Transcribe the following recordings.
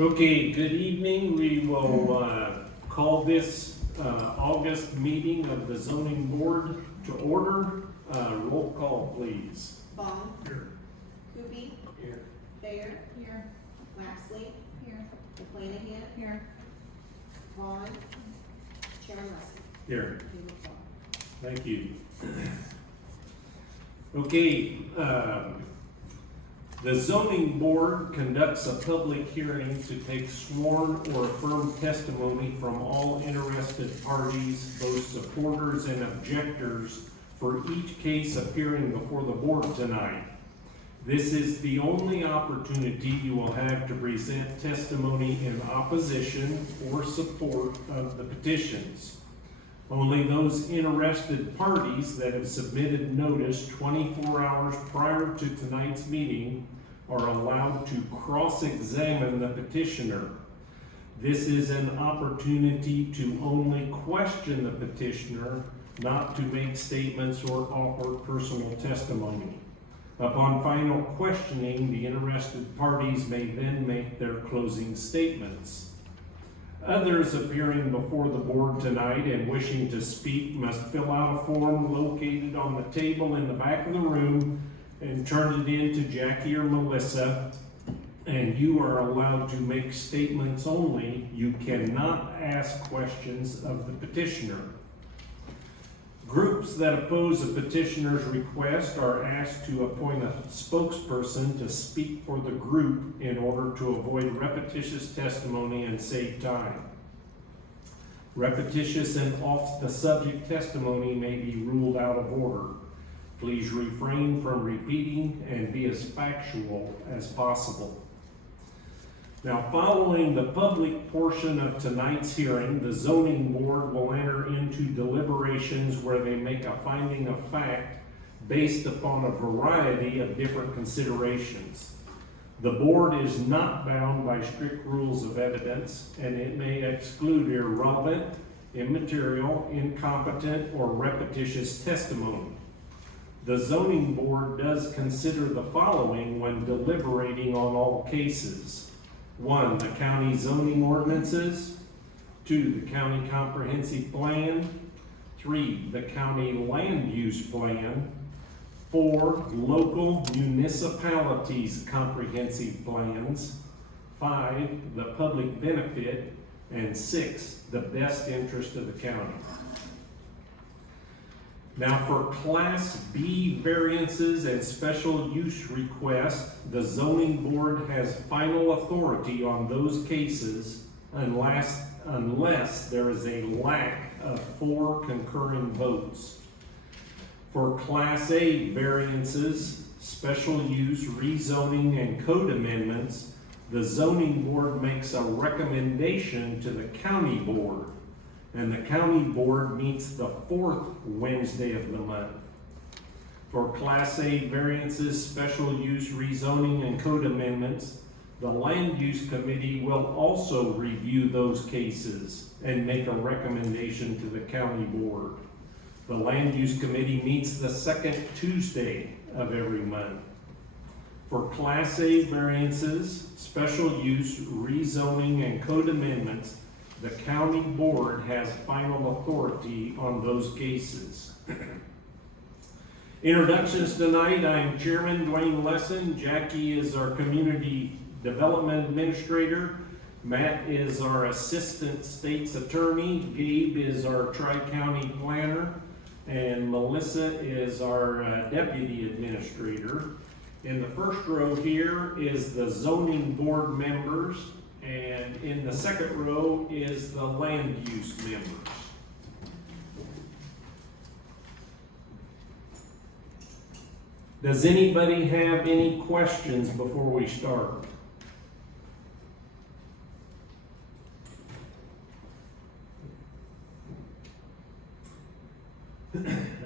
Okay, good evening. We will call this August meeting of the zoning board to order. Roll call, please. Vaughn. Here. Kuby. Here. Bayer. Here. Waxley. Here. McClanahan. Here. Vaughn. Chairman Russell. Here. You look well. Thank you. Okay, the zoning board conducts a public hearing to take sworn or affirmed testimony from all interested parties, both supporters and objectors, for each case appearing before the board tonight. This is the only opportunity you will have to present testimony in opposition or support of the petitions. Only those interested parties that have submitted notice 24 hours prior to tonight's meeting are allowed to cross-examine the petitioner. This is an opportunity to only question the petitioner, not to make statements or offer personal testimony. Upon final questioning, the interested parties may then make their closing statements. Others appearing before the board tonight and wishing to speak must fill out a form located on the table in the back of the room and turn it in to Jackie or Melissa, and you are allowed to make statements only. You cannot ask questions of the petitioner. Groups that oppose a petitioner's request are asked to appoint a spokesperson to speak for the group in order to avoid repetitious testimony and save time. Repetitious and off-the-subject testimony may be ruled out of order. Please refrain from repeating and be as factual as possible. Now, following the public portion of tonight's hearing, the zoning board will enter into deliberations where they make a finding of fact based upon a variety of different considerations. The board is not bound by strict rules of evidence, and it may exclude irrelevant, immaterial, incompetent, or repetitious testimony. The zoning board does consider the following when deliberating on all cases. 1, the county zoning ordinances. 2, the county comprehensive plan. 3, the county land use plan. 4, local municipalities comprehensive plans. 5, the public benefit. And 6, the best interest of the county. Now, for Class B variances and special use requests, the zoning board has final authority on those cases unless there is a lack of 4 concurring votes. For Class A variances, special use, rezoning, and code amendments, the zoning board makes a recommendation to the county board, and the county board meets the 4th Wednesday of the month. For Class A variances, special use, rezoning, and code amendments, the land use committee will also review those cases and make a recommendation to the county board. The land use committee meets the 2nd Tuesday of every month. For Class A variances, special use, rezoning, and code amendments, the county board has final authority on those cases. Introductions tonight. I'm Chairman Dwayne Lesson. Jackie is our Community Development Administrator. Matt is our Assistant State's Attorney. Gabe is our Tri-County Planner. And Melissa is our Deputy Administrator. In the first row here is the zoning board members. And in the second row is the land use members. Does anybody have any questions before we start?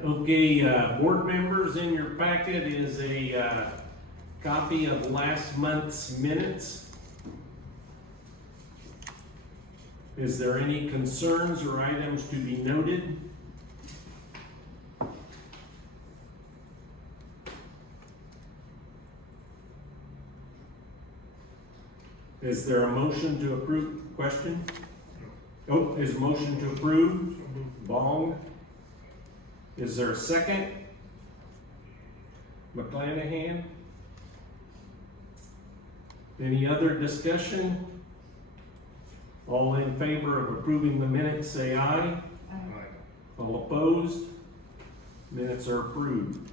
Okay, board members, in your packet is a copy of last month's minutes. Is there any concerns or items to be noted? Is there a motion to approve? Question? Oh, is motion to approve? Bong. Is there a second? McClanahan? Any other discussion? All in favor of approving the minutes, say aye. All opposed? Minutes are approved.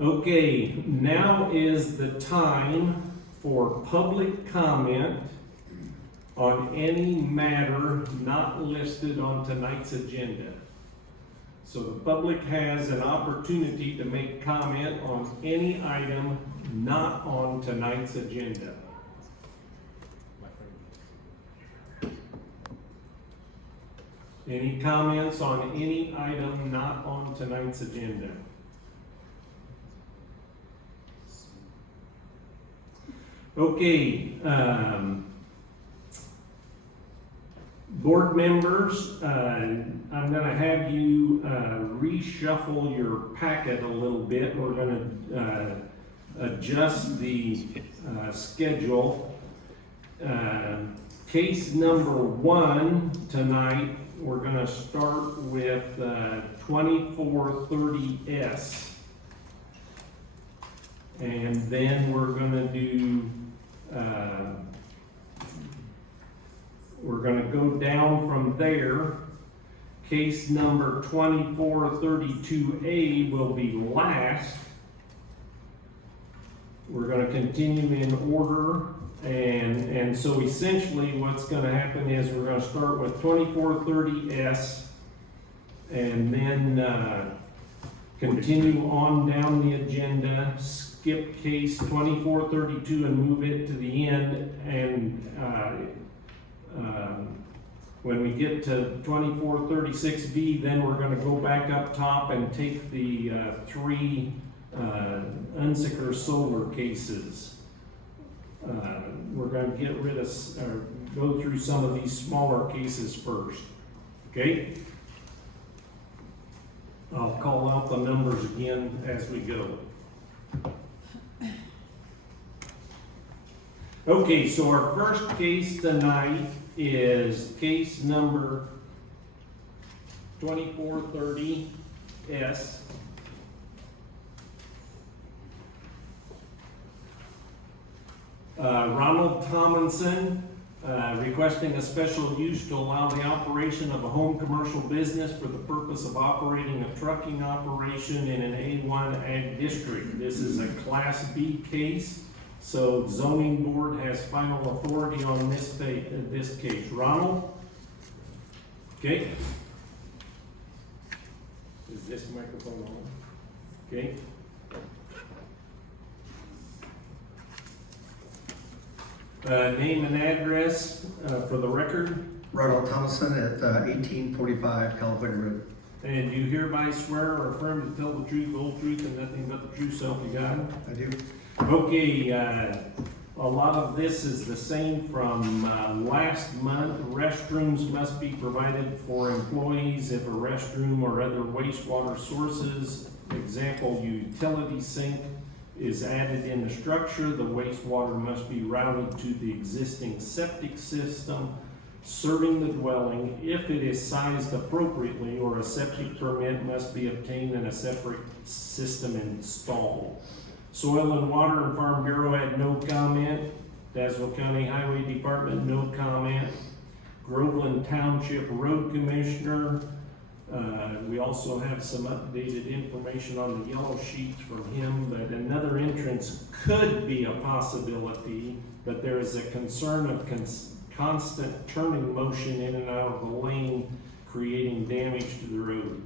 Okay, now is the time for public comment on any matter not listed on tonight's agenda. So the public has an opportunity to make comment on any item not on tonight's agenda. Any comments on any item not on tonight's agenda? Okay, board members, I'm gonna have you reshuffle your packet a little bit. We're gonna adjust the schedule. Case number 1 tonight, we're gonna start with 2430S. And then we're gonna do, we're gonna go down from there. Case number 2432A will be last. We're gonna continue in order, and so essentially what's gonna happen is we're gonna start with 2430S and then continue on down the agenda, skip case 2432 and move it to the end, and when we get to 2436B, then we're gonna go back up top and take the 3 Unsicker solar cases. We're gonna get rid of, or go through some of these smaller cases first, okay? I'll call out the numbers again as we go. Okay, so our first case tonight is case number 2430S. Ronald Tomlinson requesting a special use to allow the operation of a home commercial business for the purpose of operating a trucking operation in an A1 ag district. This is a Class B case, so zoning board has final authority on this case. Ronald? Okay. Is this microphone on? Okay. Name and address for the record. Ronald Thomason at 1845 California Road. And you hereby swear or affirm to tell the truth, the whole truth, and nothing but the true self you got? I do. Okay, a lot of this is the same from last month. Restrooms must be provided for employees if a restroom or other wastewater sources, example utility sink, is added in the structure. The wastewater must be routed to the existing septic system serving the dwelling if it is sized appropriately, or a septic permit must be obtained and a separate system installed. Soil and Water and Farm Bureau had no comment. Tazewell County Highway Department, no comment. Groveland Township Road Commissioner, we also have some updated information on the yellow sheets from him, but another entrance could be a possibility, but there is a concern of constant turning motion in and out of the lane, creating damage to the road.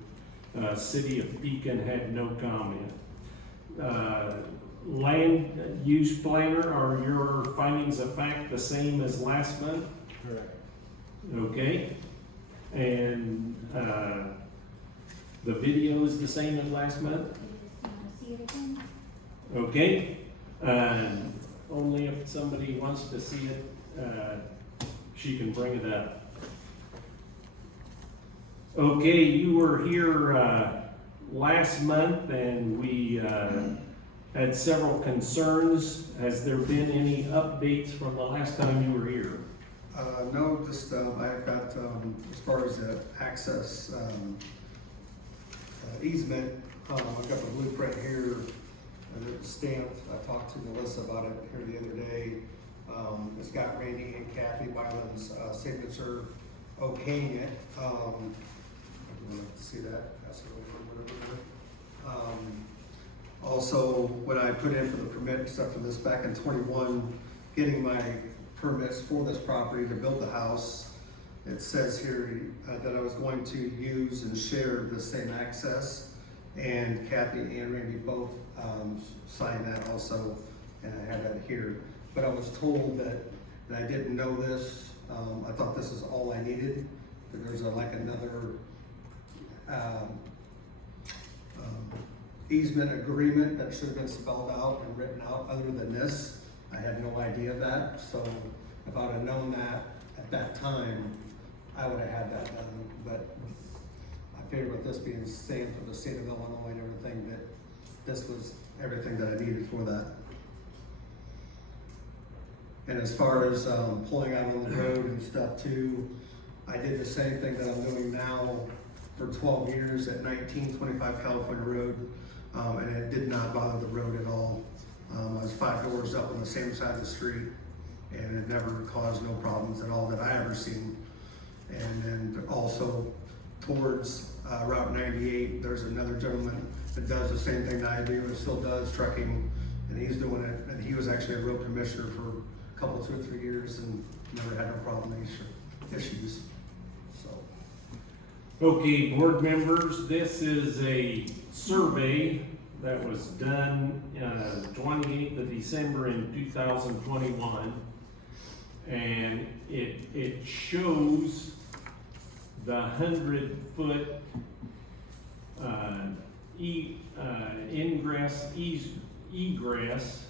City of Pekin had no comment. Land use planner, are your findings of fact the same as last month? Correct. Okay. And the video is the same as last month? See it again? Okay. Only if somebody wants to see it, she can bring it up. Okay, you were here last month, and we had several concerns. Has there been any updates from the last time you were here? No, just, I've got, as far as the access, easement, I've got the blueprint here, and it's stamped. I talked to Melissa about it here the other day. It's got Randy and Kathy Byland's, signature okaying it. You want to see that? Pass it over. Also, when I put in for the permit and stuff for this back in 21, getting my permits for this property to build the house, it says here that I was going to use and share the same access, and Kathy and Randy both signed that also, and I have that here. But I was told that, and I didn't know this, I thought this is all I needed, that there's like another easement agreement that should have been spelled out and written out other than this. I had no idea of that, so if I'd have known that at that time, I would have had that done. But I figured with this being same for the state of Illinois and everything, that this was everything that I needed for that. And as far as pulling out on the road and stuff too, I did the same thing that I'm doing now for 12 years at 1925 California Road, and it did not bother the road at all. I was 5 doors up on the same side of the street, and it never caused no problems at all that I ever seen. And then also towards Route 98, there's another gentleman that does the same thing that I do and still does trucking, and he's doing it, and he was actually a road commissioner for a couple, 2 or 3 years, and never had no problem issues. So. Okay, board members, this is a survey that was done 28th of December in 2021. And it shows the 100-foot egress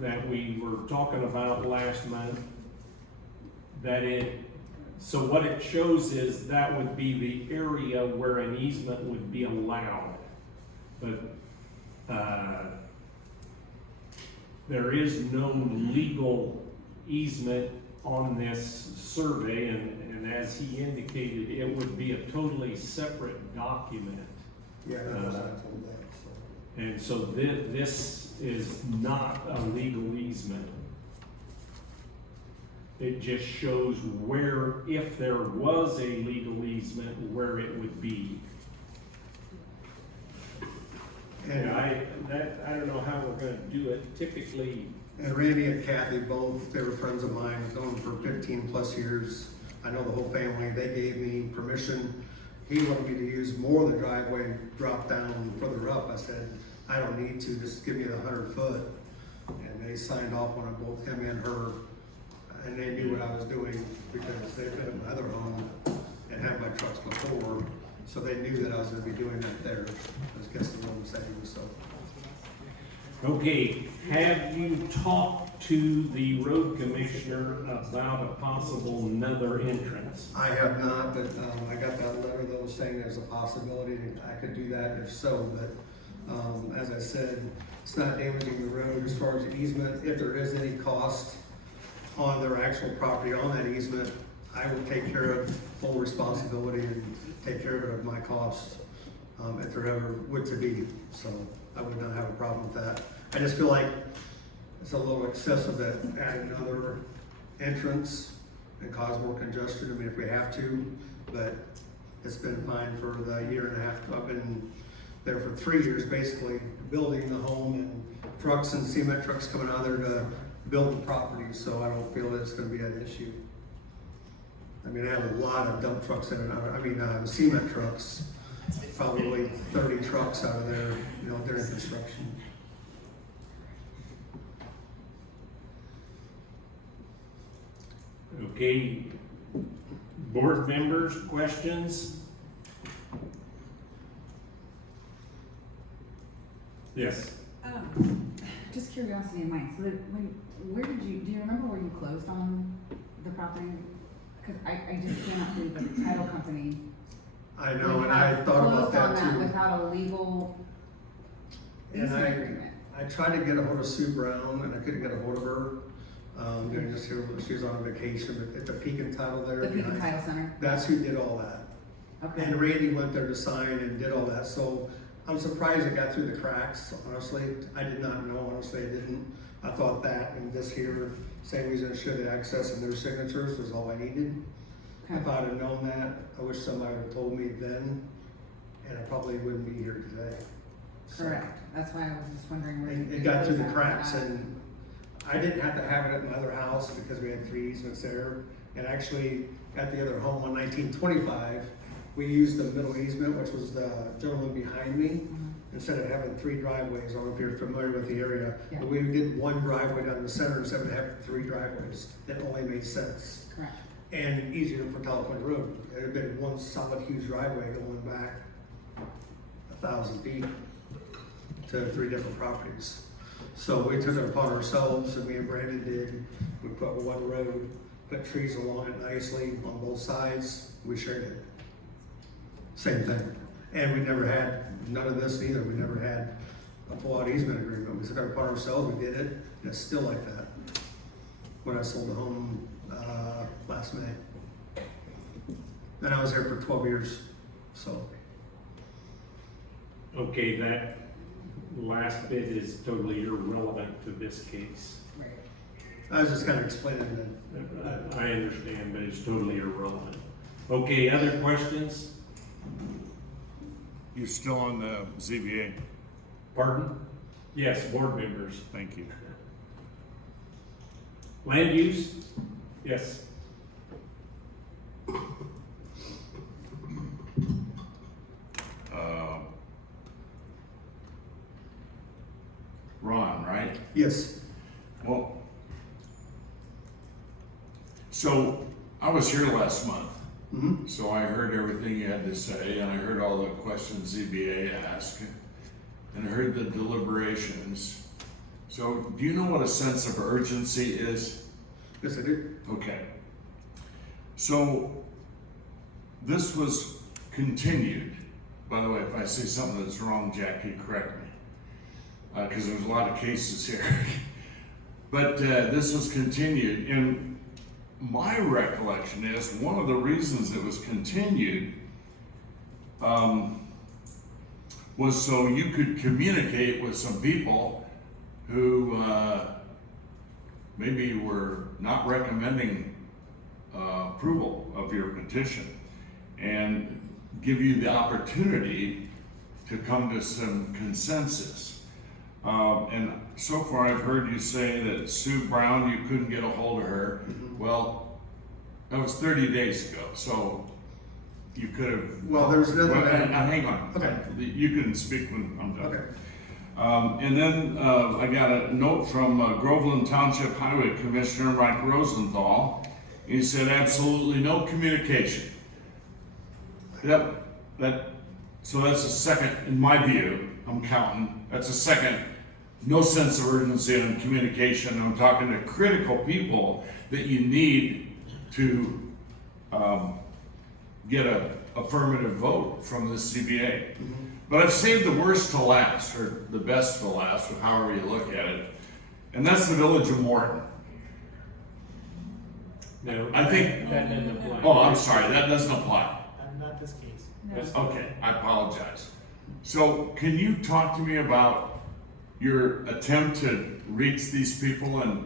that we were talking about last month. So what it shows is that would be the area where an easement would be allowed. But there is no legal easement on this survey, and as he indicated, it would be a totally separate document. Yeah, that was, I told that, so. And so this is not a legal easement. It just shows where, if there was a legal easement, where it would be. And I don't know how we're gonna do it. Typically, And Randy and Kathy both, they were friends of mine, I've known them for 15 plus years. I know the whole family. They gave me permission. He wanted me to use more of the driveway and drop down further up. I said, I don't need to, just give me the 100 foot. And they signed off on it, both him and her. And they knew what I was doing because they've been in my other home and had my trucks before. So they knew that I was gonna be doing that there. I guess the what I'm saying, so. okay, have you talked to the road commissioner about a possible another entrance? I have not, but I got that letter though saying there's a possibility that I could do that if so, but as I said, it's not damaging the road as far as the easement. If there is any cost on their actual property on that easement, I will take care of full responsibility and take care of it at my cost, if there ever would to be. So I would not have a problem with that. I just feel like it's a little excessive to add another entrance and cause more congestion. I mean, if we have to, but it's been fine for the year and a half. I've been there for 3 years, basically building the home and trucks and cement trucks coming out there to build the property. So I don't feel it's going to be an issue. I mean, I have a lot of dump trucks in it. I mean, cement trucks, probably 30 trucks out of there, you know, during construction. Okay, board members, questions? Yes. Just curiosity in mind, so where did do you remember where you closed on the property? Cause I just cannot believe that the title company. I know, and I thought about that Closed on that too. without a legal. And easement agreement. I tried to get a hold of Sue Brown, and I couldn't get a hold of her. During this here, she was on vacation, but at the Pekin Title there. The Pekin behind- Title Center. That's who did all that. Okay. And Randy went there to sign and did all that, so I'm surprised it got through the cracks, honestly. I did not know, honestly, I didn't. I thought that and this here, same reason it should access and their signatures was all I needed. Okay. If I'd have known that, I wish somebody would have told me then, and I probably wouldn't be here today. So, Correct. That's why I was just wondering where. It got through the cracks, and I didn't have to have it at my other house because we had 3 easements there. And actually, at the other home on 1925, we used the middle easement, which was the gentleman behind me, instead of having 3 driveways. I don't know if you're familiar with the area. Yeah. But we did 1 driveway down the center instead of having 3 driveways. It only made sense. Correct. And easier for Telephone Road. It had been 1 solid huge driveway going back 1,000 feet to 3 different properties. So we took it upon ourselves, and me and Brandon did. We put 1 road, put trees along it nicely on both sides. We shared it. Same thing. And we never had none of this either. We never had a full-out easement agreement. We took it upon ourselves, we did it, and it's still like that. When I sold the home last May. Then I was there for 12 years, so. Okay, that last bit is totally irrelevant to this case. Right. I was just kind of explaining that. I understand, but it's totally irrelevant. Okay, other questions? You're still on the ZBA? Pardon? Yes, board members. Thank you. Land use? Yes. Ron, right? Yes. Well, so I was here last month, Mm-hmm. so I heard everything you had to say, and I heard all the questions ZBA asked, and I heard the deliberations. So do you know what a sense of urgency is? Yes, I do. Okay. So this was continued. By the way, if I say something that's wrong, Jackie, correct me. Because there's a lot of cases here. But this was continued, and my recollection is one of the reasons it was continued was so you could communicate with some people who maybe were not recommending approval of your petition, and give you the opportunity to come to some consensus. And so far I've heard you say that Sue Brown, you couldn't get a hold of her. Mm-hmm. Well, that was 30 days ago, so you could have. Well, there was nothing. Hang on. Okay. You can speak when I'm done. Okay. And then I got a note from Groveland Township Highway Commissioner Mike Rosenthal. He said absolutely no communication. So that's a second, in my view, I'm counting, that's a second, no sense of urgency on communication. I'm talking to critical people that you need to get a affirmative vote from the CBA. Mm-hmm. But I've saved the worst to last, or the best to last, or however you look at it, and that's the Village of Morton. No, I think- that doesn't apply. Oh, I'm sorry, that doesn't apply. Not this case. Yes. Okay, I apologize. So can you talk to me about your attempt to reach these people and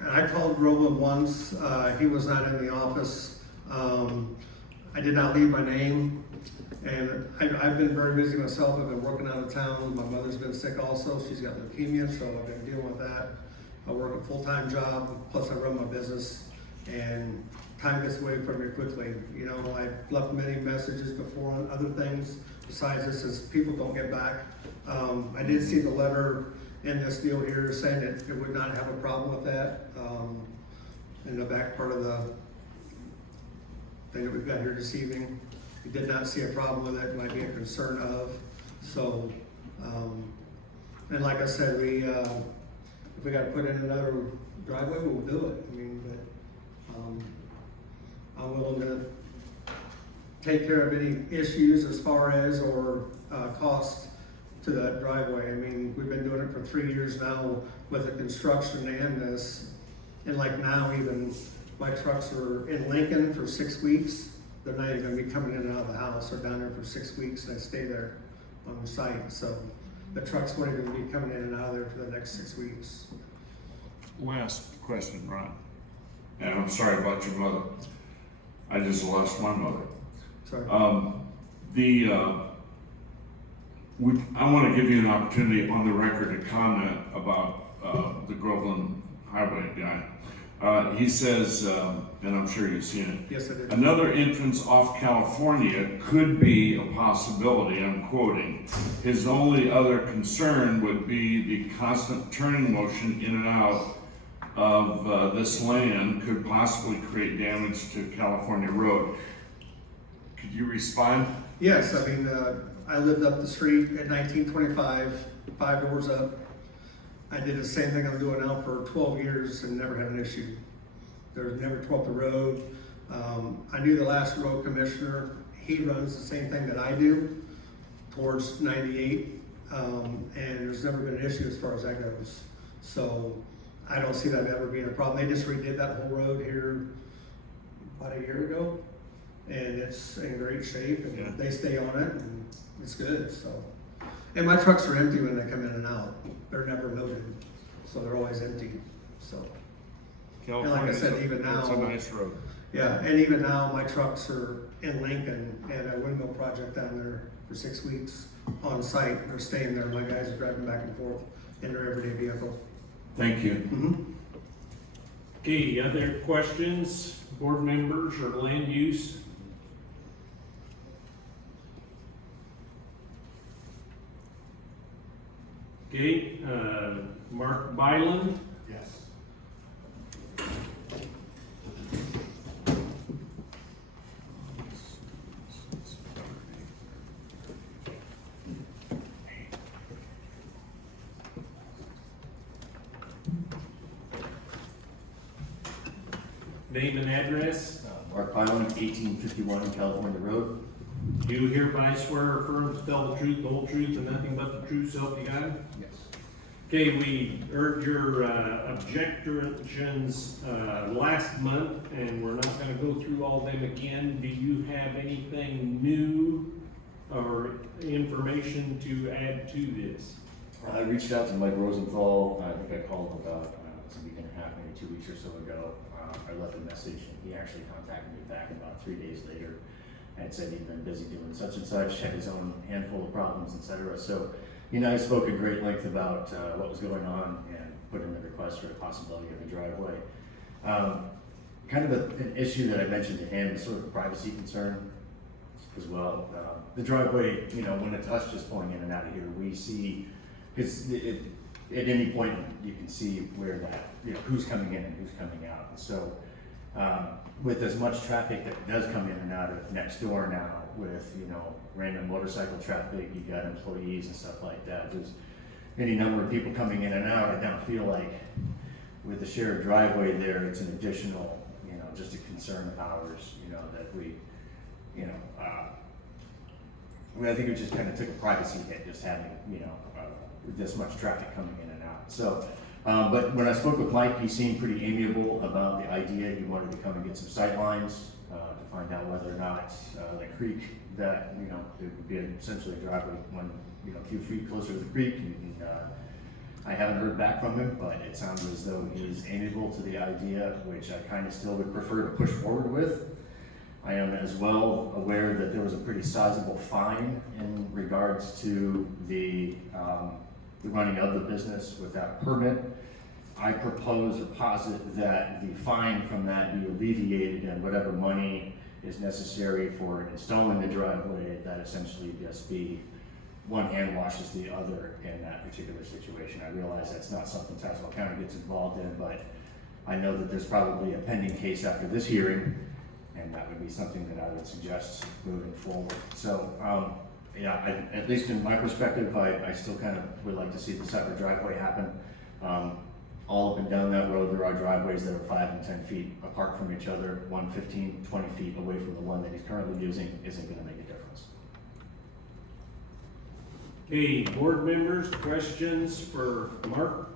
And I called Groveland once. He was not in the office. I did not leave my name. And I've been very busy myself. I've been working out of town. My mother's been sick also. She's got leukemia, so I've been dealing with that. I work a full-time job, plus I run my business, and time gets away from me quickly. You know, I've left many messages before on other things besides this, as people don't get back. I did see the letter in this deal here saying that it would not have a problem with that. In the back part of the thing that we've got here this evening. We did not see a problem with it, might be a concern of. So, and like I said, if we gotta put in another driveway, we'll do it. I mean, but, I'm willing to take care of any issues as far as, or, cost to that driveway. I mean, we've been doing it for 3 years now with the construction and this. And like now even, my trucks are in Lincoln for 6 weeks. They're not even gonna be coming in and out of the house. They're down there for 6 weeks and I stay there on the site. So the trucks won't even be coming in and out of there for the next 6 weeks. Last question, Ron. And I'm sorry about your mother. I just lost my mother. Sorry. I want to give you an opportunity on the record to comment about the Groveland Highway guy. He says, and I'm sure you've seen it, Yes, I did. another entrance off California could be a possibility, I'm quoting. His only other concern would be the constant turning motion in and out of this land could possibly create damage to California Road. Could you respond? Yes, I mean, I lived up the street at 1925, 5 doors up. I did the same thing I'm doing now for 12 years and never had an issue. There's never tore up the road. I knew the last road commissioner, he runs the same thing that I do towards 98. And there's never been an issue as far as that goes. So I don't see that ever being a problem. They just redid that whole road here about a year ago. And it's in great shape and Yeah. they stay on it and it's good, so. And my trucks are empty when they come in and out. They're never loaded, so they're always empty, so. And like I said, even now. It's a nice road. Yeah, and even now, my trucks are in Lincoln and a windmill project down there for 6 weeks on site. They're staying there. My guys are driving back and forth in their everyday vehicle. Thank you. Mhm. Okay, other questions, board members or land use? Okay, Mark Byland, Yes. name and address. Mark Byron, 1851 California Road. Do hereby swear or affirm to tell the truth, the whole truth, and nothing but the truth, so help you God? Yes. Okay, we heard your objections last month, and we're not gonna go through all them again. Do you have anything new or information to add to this? I reached out to Mike Rosenthal. I think I called about a week and a half, maybe 2 weeks or so ago. I left a message and he actually contacted me back about 3 days later and said he'd been busy doing such and such, had his own handful of problems, etc. So he and I spoke at great length about what was going on and put in the request for the possibility of a driveway. Kind of an issue that I mentioned to him is sort of a privacy concern as well. The driveway, you know, when it's us just pulling in and out of here, we see, because at any point you can see where that, you know, who's coming in and who's coming out. And so with as much traffic that does come in and out of next door now with, you know, random motorcycle traffic, you got employees and stuff like that, there's any number of people coming in and out. I don't feel like with the shared driveway there, it's an additional, you know, just a concern of ours, you know, that we, you know, I think it just kind of took a privacy hit just having, you know, this much traffic coming in and out. So, but when I spoke with Mike, he seemed pretty amiable about the idea. He wanted to come and get some sight lines to find out whether or not the creek that, you know, it would be essentially a driveway one, you know, a few feet closer to the creek. And I haven't heard back from him, but it sounds as though he's amiable to the idea, which I kind of still would prefer to push forward with. I am as well aware that there was a pretty sizable fine in regards to the running of the business without permit. I propose or posit that the fine from that be alleviated and whatever money is necessary for installing the driveway, that essentially just be one hand washes the other in that particular situation. I realize that's not something Tazewell County gets involved in, but I know that there's probably a pending case after this hearing, and that would be something that I would suggest moving forward. So, yeah, at least in my perspective, I still kind of would like to see the separate driveway happen. All up and down that road, there are driveways that are 5 and 10 feet apart from each other. 1 15, 20 feet away from the one that he's currently using isn't going to make a difference. Okay, board members, questions for Mark?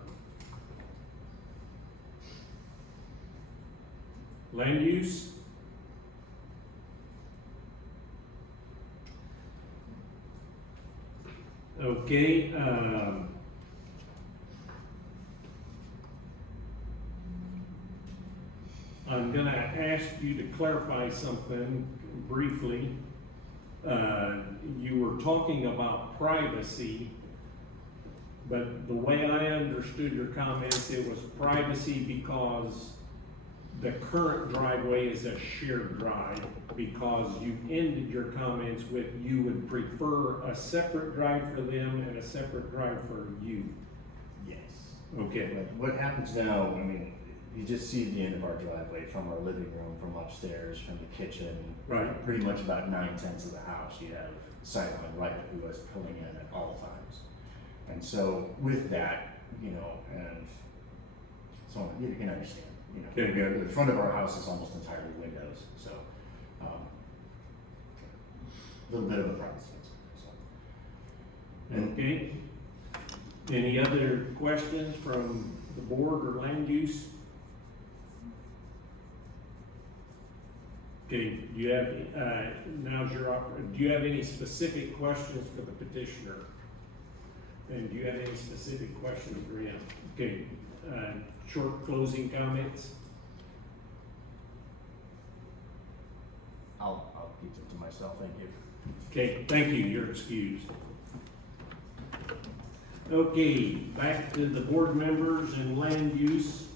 Land use? Okay, I'm gonna ask you to clarify something briefly. You were talking about privacy, but the way I understood your comments, it was privacy because the current driveway is a shared drive, because you ended your comments with you would prefer a separate drive for them and a separate drive for you. Yes. Okay, What happens now, I mean, you just see the end of our driveway from our living room, from upstairs, from the kitchen. Right. Pretty much about 9/10 of the house, you have sightline right at who is pulling in at all times. And so with that, you know, and so you can understand, you know, Okay. the front of our house is almost entirely windows, so, a little bit of a privacy concern, so. And okay. Any other questions from the board or land use? Okay, do you have, now's your do you have any specific questions for the petitioner? And do you have any specific questions for him? Okay, short closing comments? I'll keep it to myself, thank you. Okay, thank you, you're excused. Okay, back to the board members and land use.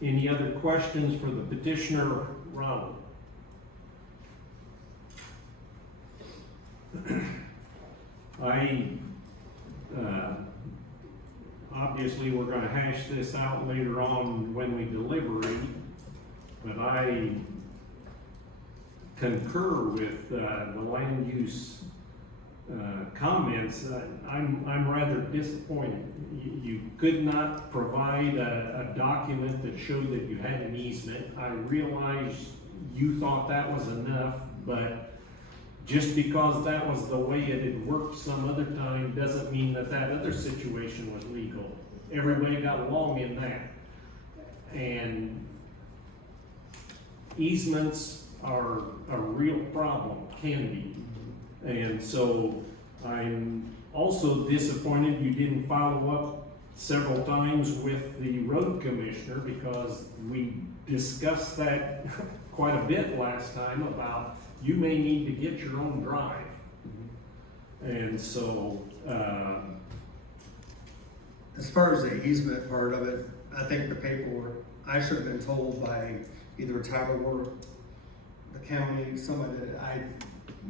Any other questions for the petitioner, Ronald? Obviously, we're gonna hash this out later on when we deliberate, but I concur with, the land use, comments. I'm rather disappointed. You could not provide a document that showed that you had an easement. I realize you thought that was enough, but just because that was the way it had worked some other time doesn't mean that that other situation was legal. Everybody got along in that. And easements are a real problem, can be. And so I'm also disappointed you didn't follow up several times with the road commissioner, because we discussed that quite a bit last time about you may need to get your own drive. And so, As far as the easement part of it, I think the paperwork, I should have been told by either Tyler or the county, somebody that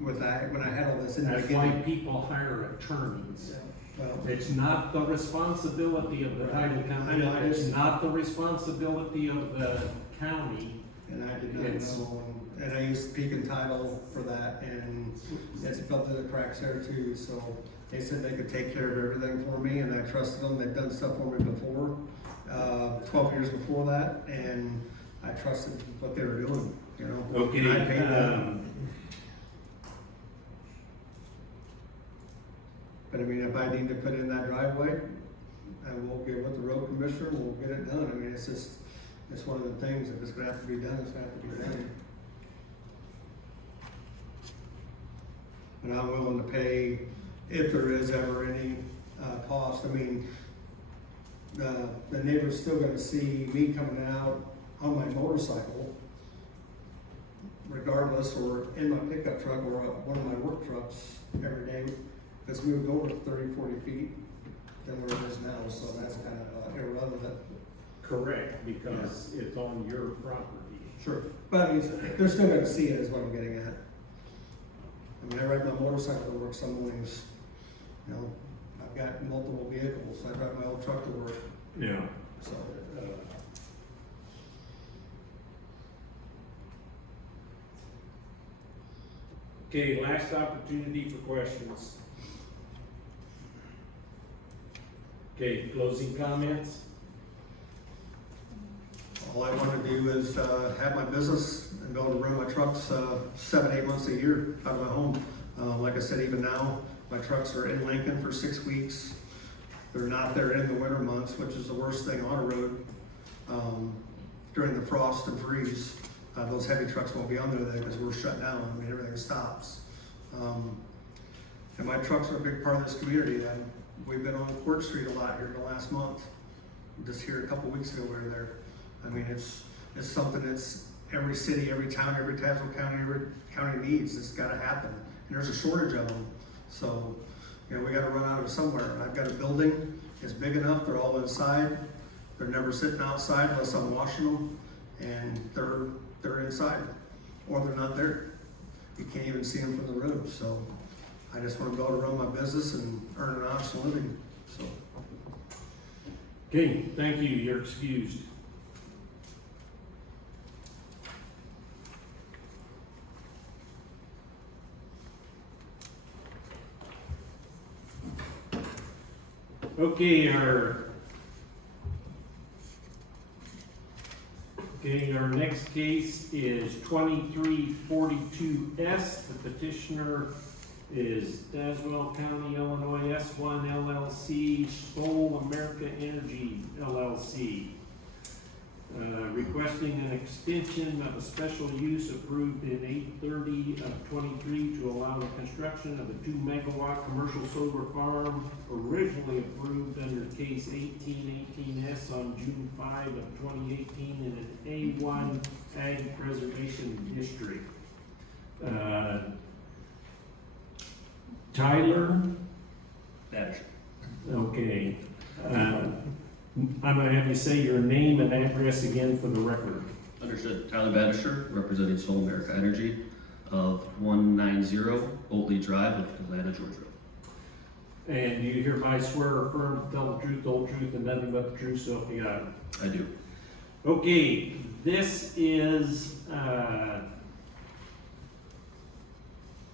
when I had all this in the that's why beginning. people hire attorneys. Well, It's not the responsibility of the title I company, know, I it's just- not the responsibility of the county. And I did not It's- know, and I used Pekin Title for that, and it's fell through the cracks there too, so they said they could take care of everything for me, and I trusted them, they've done stuff for me before, 12 years before that, and I trusted what they were doing, you know? Okay, And I paid them. But I mean, if I need to put in that driveway, I will get with the road commissioner, we'll get it done, I mean, it's just, it's one of the things, if it's gonna have to be done, it's gonna have to be done. And I'm willing to pay, if there is ever any, cost, I mean, the neighbor's still gonna see me coming out on my motorcycle, regardless, or in my pickup truck, or one of my work trucks every day. If it's moved over 30, 40 feet than where it is now, so that's kind of irrelevant. Correct, because it's on your property. Sure, but I mean, they're still gonna see it, is what I'm getting at. I mean, I ride my motorcycle to work some mornings, you know, I've got multiple vehicles, I drive my old truck to work, Yeah. so. Okay, last opportunity for questions. Okay, closing comments? All I wanna do is, have my business and be able to run my trucks, 7, 8 months a year out of my home. Like I said, even now, My trucks are in Lincoln for 6 weeks. They're not there in the winter months, which is the worst thing on a road. During the frost and freeze, those heavy trucks won't be on there because we're shut down. I mean, everything stops. And my trucks are a big part of this community. We've been on Court Street a lot here in the last month. Just here a couple weeks ago, we were there. I mean, it's something that's every city, every town, every Tazewell County, every county needs. It's got to happen. And there's a shortage of them. So, you know, we got to run out of somewhere. I've got a building. It's big enough. They're all inside. They're never sitting outside unless I'm washing them. And they're inside. Or they're not there. You can't even see them from the road. So I just want to be able to run my business and earn an honest living. So. Okay, thank you, you're excused. Okay, our next case is 2342S. The petitioner is Tazewell County, Illinois, S1 LLC, Sol America Energy LLC. Requesting an extension of a special use approved in 8/30/23 to allow the construction of a 2-megawatt commercial solar farm originally approved under case 1818S on June 5/2018 in an A1 Ag Preservation District. Tyler? Badger. Okay. I'm gonna have you say your name and address again for the record. Understood. Tyler Badisher, representing Sol America Energy of 190 Oatley Drive of Atlanta, Georgia. And you hereby swear or affirm to tell the truth, the whole truth, and nothing but the truth, so help you God. I do. Okay, this is,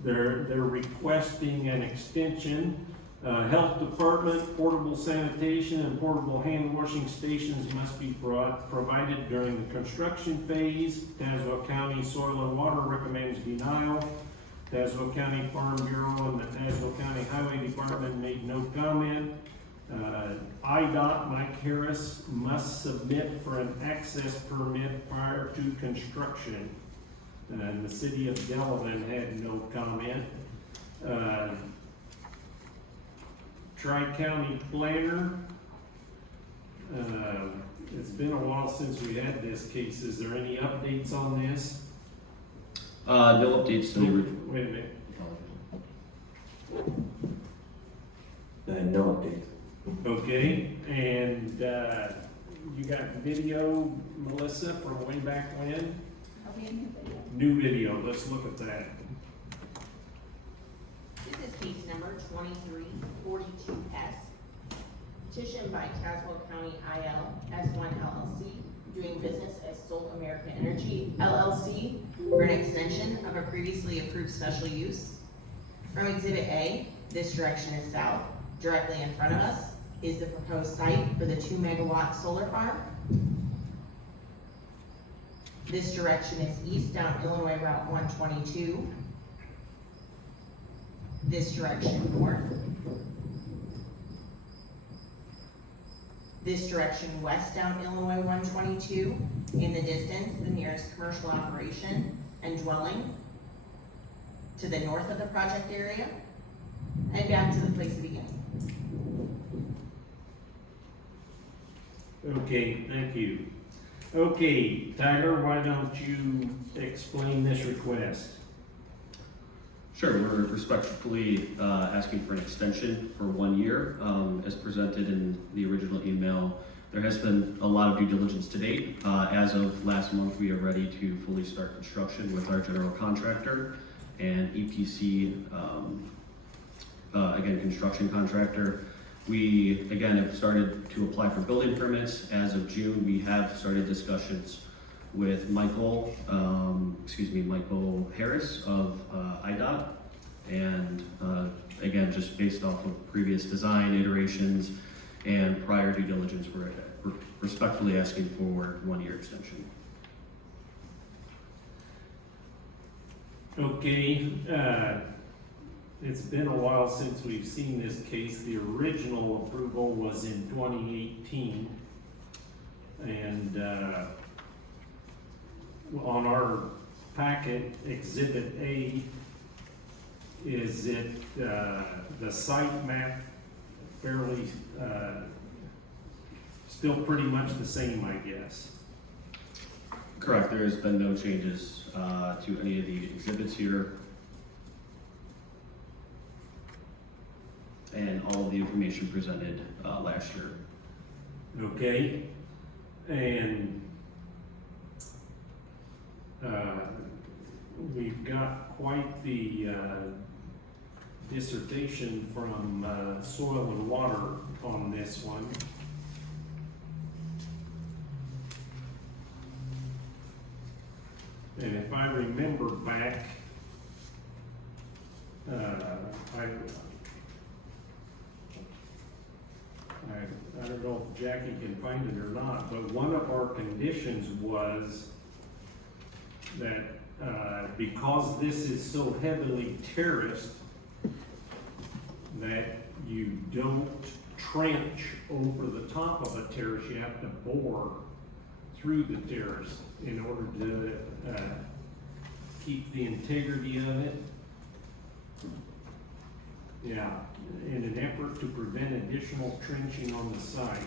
they're requesting an extension. Health Department, portable sanitation and portable hand washing stations must be provided during the construction phase. Tazewell County Soil and Water recommends denial. Tazewell County Farm Bureau and the Tazewell County Highway Department made no comment. IDOT, Mike Harris, must submit for an access permit prior to construction. And the city of Delavan had no comment. Tri-County Planner, it's been a while since we had this case. Is there any updates on this? No updates to the original. Wait a minute. No update. Okay, and you got video, Melissa, from way back when? New video, let's look at that. This is case number 2342S. Petition by Tazewell County IL S1 LLC, doing business as Sol America Energy LLC, for an extension of a previously approved special use. From Exhibit A, this direction is south. Directly in front of us is the proposed site for the 2-megawatt solar farm. This direction is east down Illinois Route 122. This direction north. This direction west down Illinois 122. In the distance, the nearest commercial operation and dwelling to the north of the project area, and back to the place of beginning. Okay, thank you. Okay, Tyler, why don't you explain this request? Sure, we're respectfully asking for an extension for 1 year. As presented in the original email, there has been a lot of due diligence to date. As of last month, we are ready to fully start construction with our general contractor and EPC, again, construction contractor. We, again, have started to apply for building permits. As of June, we have started discussions with Michael Harris of IDOT. And again, just based off of previous design iterations and prior due diligence, we're respectfully asking for 1 year extension. Okay, it's been a while since we've seen this case. The original approval was in 2018. And on our packet, Exhibit A, is it the site map fairly, still pretty much the same, I guess? Correct, there has been no changes to any of the exhibits here. And all of the information presented last year. Okay, and we've got quite the dissertation from Soil and Water on this one. And if I remember back, I don't know if Jackie can find it or not, but one of our conditions was that because this is so heavily terraced, that you don't trench over the top of a terrace, you have to bore through the terrace in order to keep the integrity of it. Yeah, in an effort to prevent additional trenching on the site.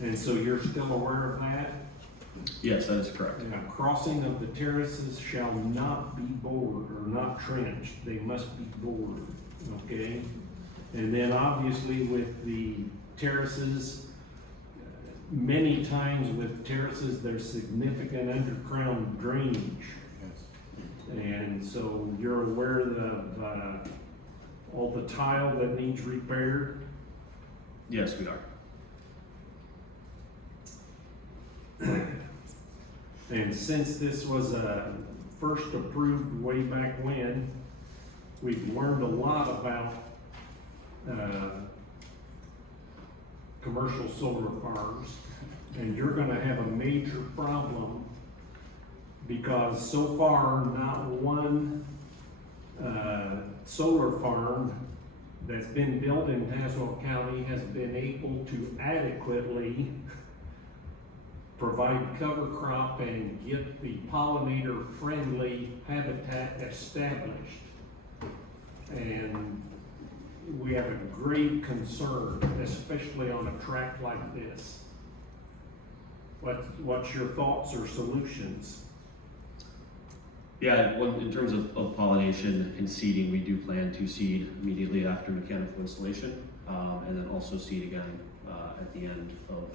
And so you're still aware of that? Yes, that is correct. Now, crossing of the terraces shall not be bored or not trenched, they must be bored, okay? And then obviously with the terraces, many times with terraces, there's significant underground drainage. And so you're aware of all the tile that needs repaired? Yes, we are. And since this was first approved way back when, we've learned a lot about commercial solar farms. And you're gonna have a major problem because so far, not one solar farm that's been built in Tazewell County has been able to adequately provide cover crop and get the pollinator-friendly habitat established. And we have a grave concern, especially on a tract like this. What's your thoughts or solutions? Yeah, in terms of pollination and seeding, we do plan to seed immediately after mechanical installation, and then also seed again at the end of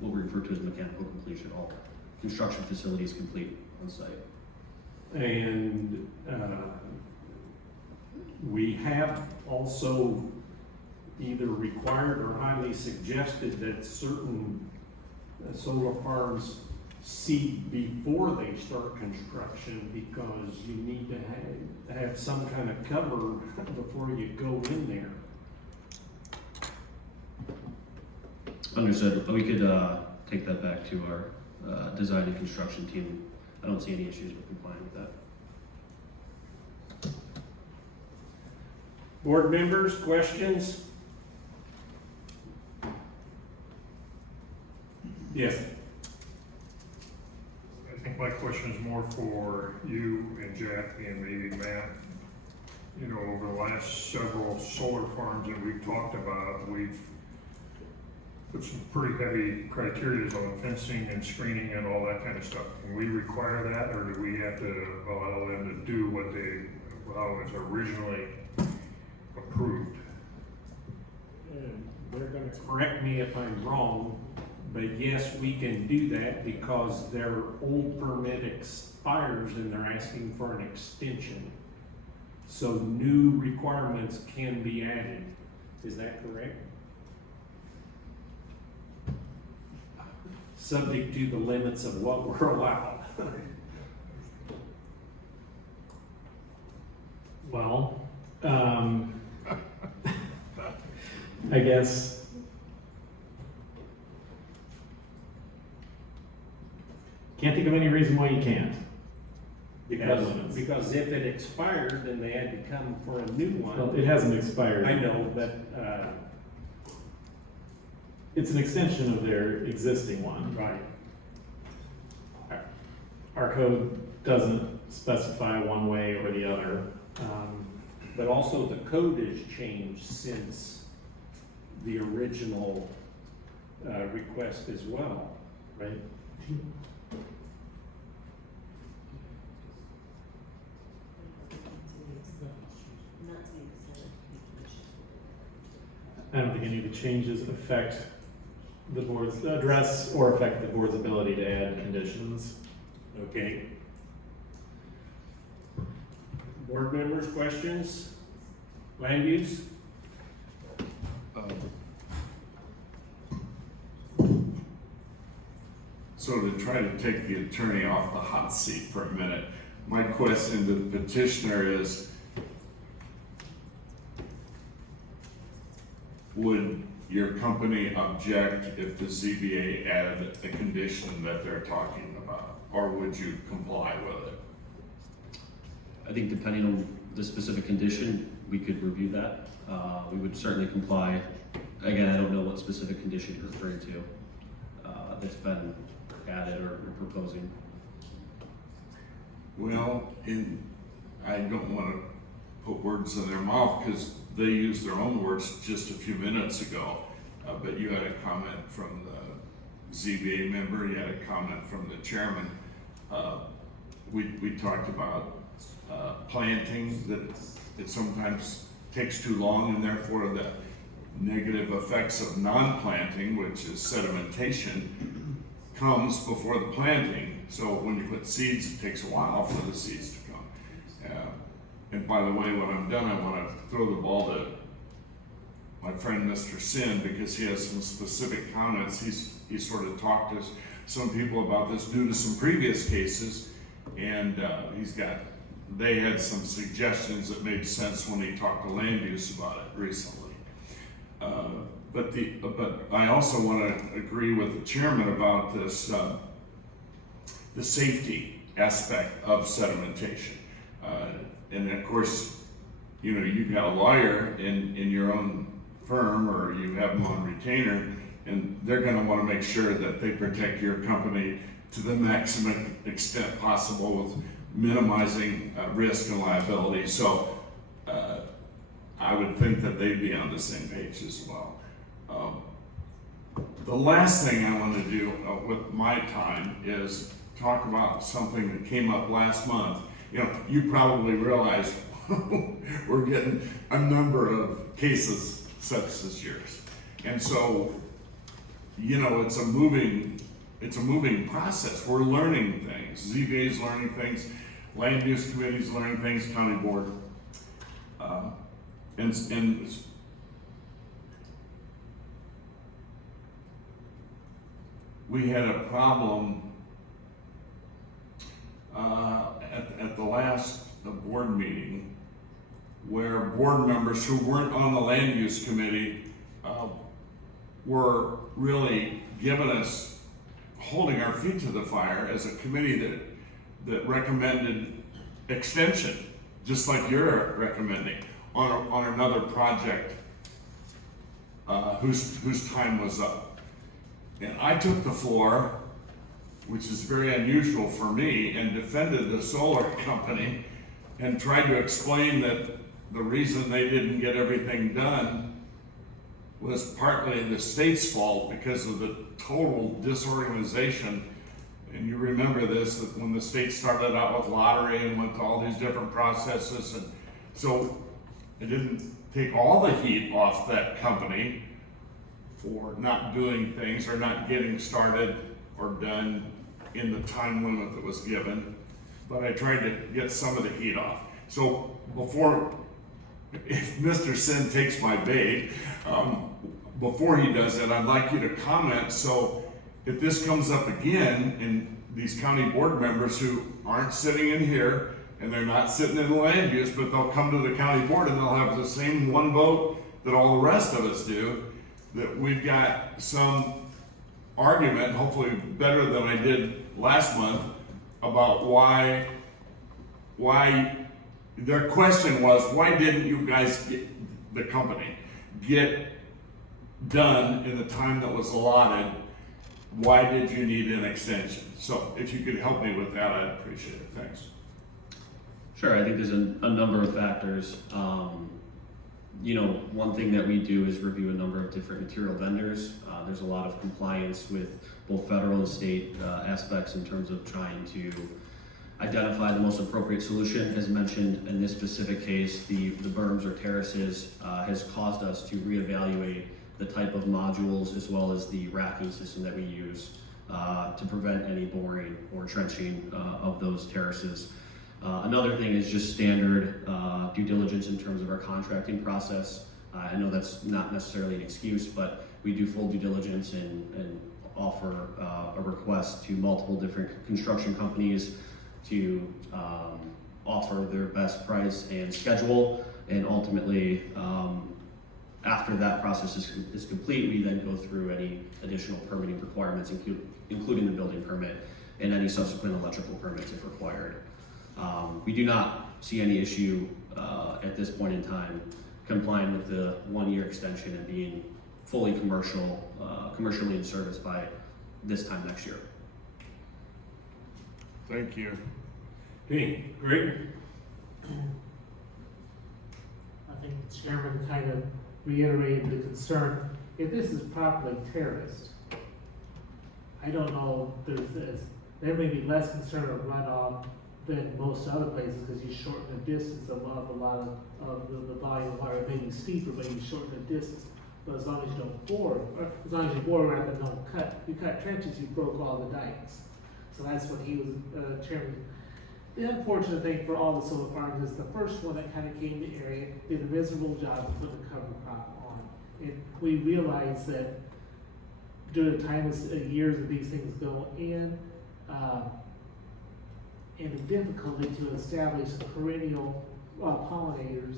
what we refer to as mechanical completion. All construction facilities complete on site. And we have also either required or highly suggested that certain solar farms seed before they start construction because you need to have some kind of cover before you go in there. Understood. We could take that back to our design and construction team. I don't see any issues with complying with that. Board members, questions? Yes. I think my question is more for you and Jackie and maybe Matt. You know, over the last several solar farms that we've talked about, we've put some pretty heavy criteria on fencing and screening and all that kind of stuff. Can we require that, or do we have to allow them to do what how it was originally approved? They're gonna correct me if I'm wrong, but yes, we can do that because their old permit expires and they're asking for an extension. So new requirements can be added. Is that correct? Subject to the limits of what we're allowed. Well, I guess reason why you can't. Because if it expired, then they had to come for a new Well, one. it hasn't expired. I know, but, It's an extension of their existing one. right, Our code doesn't specify one way or the other. but also the code has changed since the original, request as well. Right? I don't think any of the changes affect the board's address or affect the board's ability to add conditions. Okay. Board members, questions? Land use? So to try to take the attorney off the hot seat for a minute, my question to the petitioner is, would your company object if the ZBA added a condition that they're talking about? Or would you comply with it? I think depending on the specific condition, we could review that. We would certainly comply. Again, I don't know what specific condition you're referring to, that's been added or proposing. Well, I don't want to put words in their mouth because they used their own words just a few minutes ago. But you had a comment from the ZBA member, you had a comment from the chairman. We talked about planting, that it sometimes takes too long and therefore the negative effects of non-planting, which is sedimentation, comes before the planting. So when you put seeds, it takes a while for the seeds to come. And by the way, when I'm done, I want to throw the ball to my friend Mr. Sin, because he has some specific comments. He sort of talked to some people about this due to some previous cases, and they had some suggestions that made sense when he talked to land use about it recently. But I also want to agree with the chairman about this, the safety aspect of sedimentation. And of course, you've got a lawyer in your own firm, or you have them on retainer, and they're going to want to make sure that they protect your company to the maximum extent possible with minimizing risk and liability. So I would think that they'd be on the same page as well. The last thing I want to do with my time is talk about something that came up last month. You probably realize we're getting a number of cases such as yours. And so, it's a moving process. We're learning things. ZBA's learning things, land use committee's learning things, county board. And we had a problem at the last board meeting where board members who weren't on the land use committee were really holding our feet to the fire as a committee that recommended extension, just like you're recommending, on another project whose time was up. And I took the floor, which is very unusual for me, and defended the solar company and tried to explain that the reason they didn't get everything done was partly the state's fault because of the total disorganization. And you remember this, that when the state started out with lottery and went to all these different processes, and so it didn't take all the heat off that company for not doing things or not getting started or done in the time limit that was given, but I tried to get some of the heat off. So if Mr. Sin takes my bait, before he does it, I'd like you to comment. So if this comes up again, and these county board members who aren't sitting in here, and they're not sitting in the land use, but they'll come to the county board and they'll have the same one vote that all the rest of us do, that we've got some argument, hopefully better than I did last month, about why, their question was, why didn't you guys get, the company, get done in the time that was allotted? Why did you need an extension? So if you could help me with that, I'd appreciate it, thanks. Sure, I think there's a number of factors. You know, one thing that we do is review a number of different material vendors. There's a lot of compliance with both federal and state aspects in terms of trying to identify the most appropriate solution. As mentioned in this specific case, the berms or terraces has caused us to reevaluate the type of modules as well as the racking system that we use to prevent any boring or trenching of those terraces. Another thing is just standard due diligence in terms of our contracting process. I know that's not necessarily an excuse, but we do full due diligence and offer a request to multiple different construction companies to offer their best price and schedule. And ultimately, after that process is complete, we then go through any additional permitting requirements, including the building permit and any subsequent electrical permits if required. We do not see any issue at this point in time complying with the 1-year extension and being fully commercially in service by this time next year. Thank you. Okay, Greg? I think the chairman kind of reiterated the concern. If this is properly terraced, I don't know, there may be less concern of runoff than most other places because you shorten the distance of a lot of the volume of water. It may be steeper, but you shorten the distance. But as long as you don't bore, or as long as you bore rather than don't cut, you cut trenches, you broke all the dikes. So that's what he was, chairman. The unfortunate thing for all the solar farms is the first one that kind of came to the area did a miserable job of putting the cover crop on. And we realized that during the time of years that these things go in, and the difficulty to establish perennial pollinators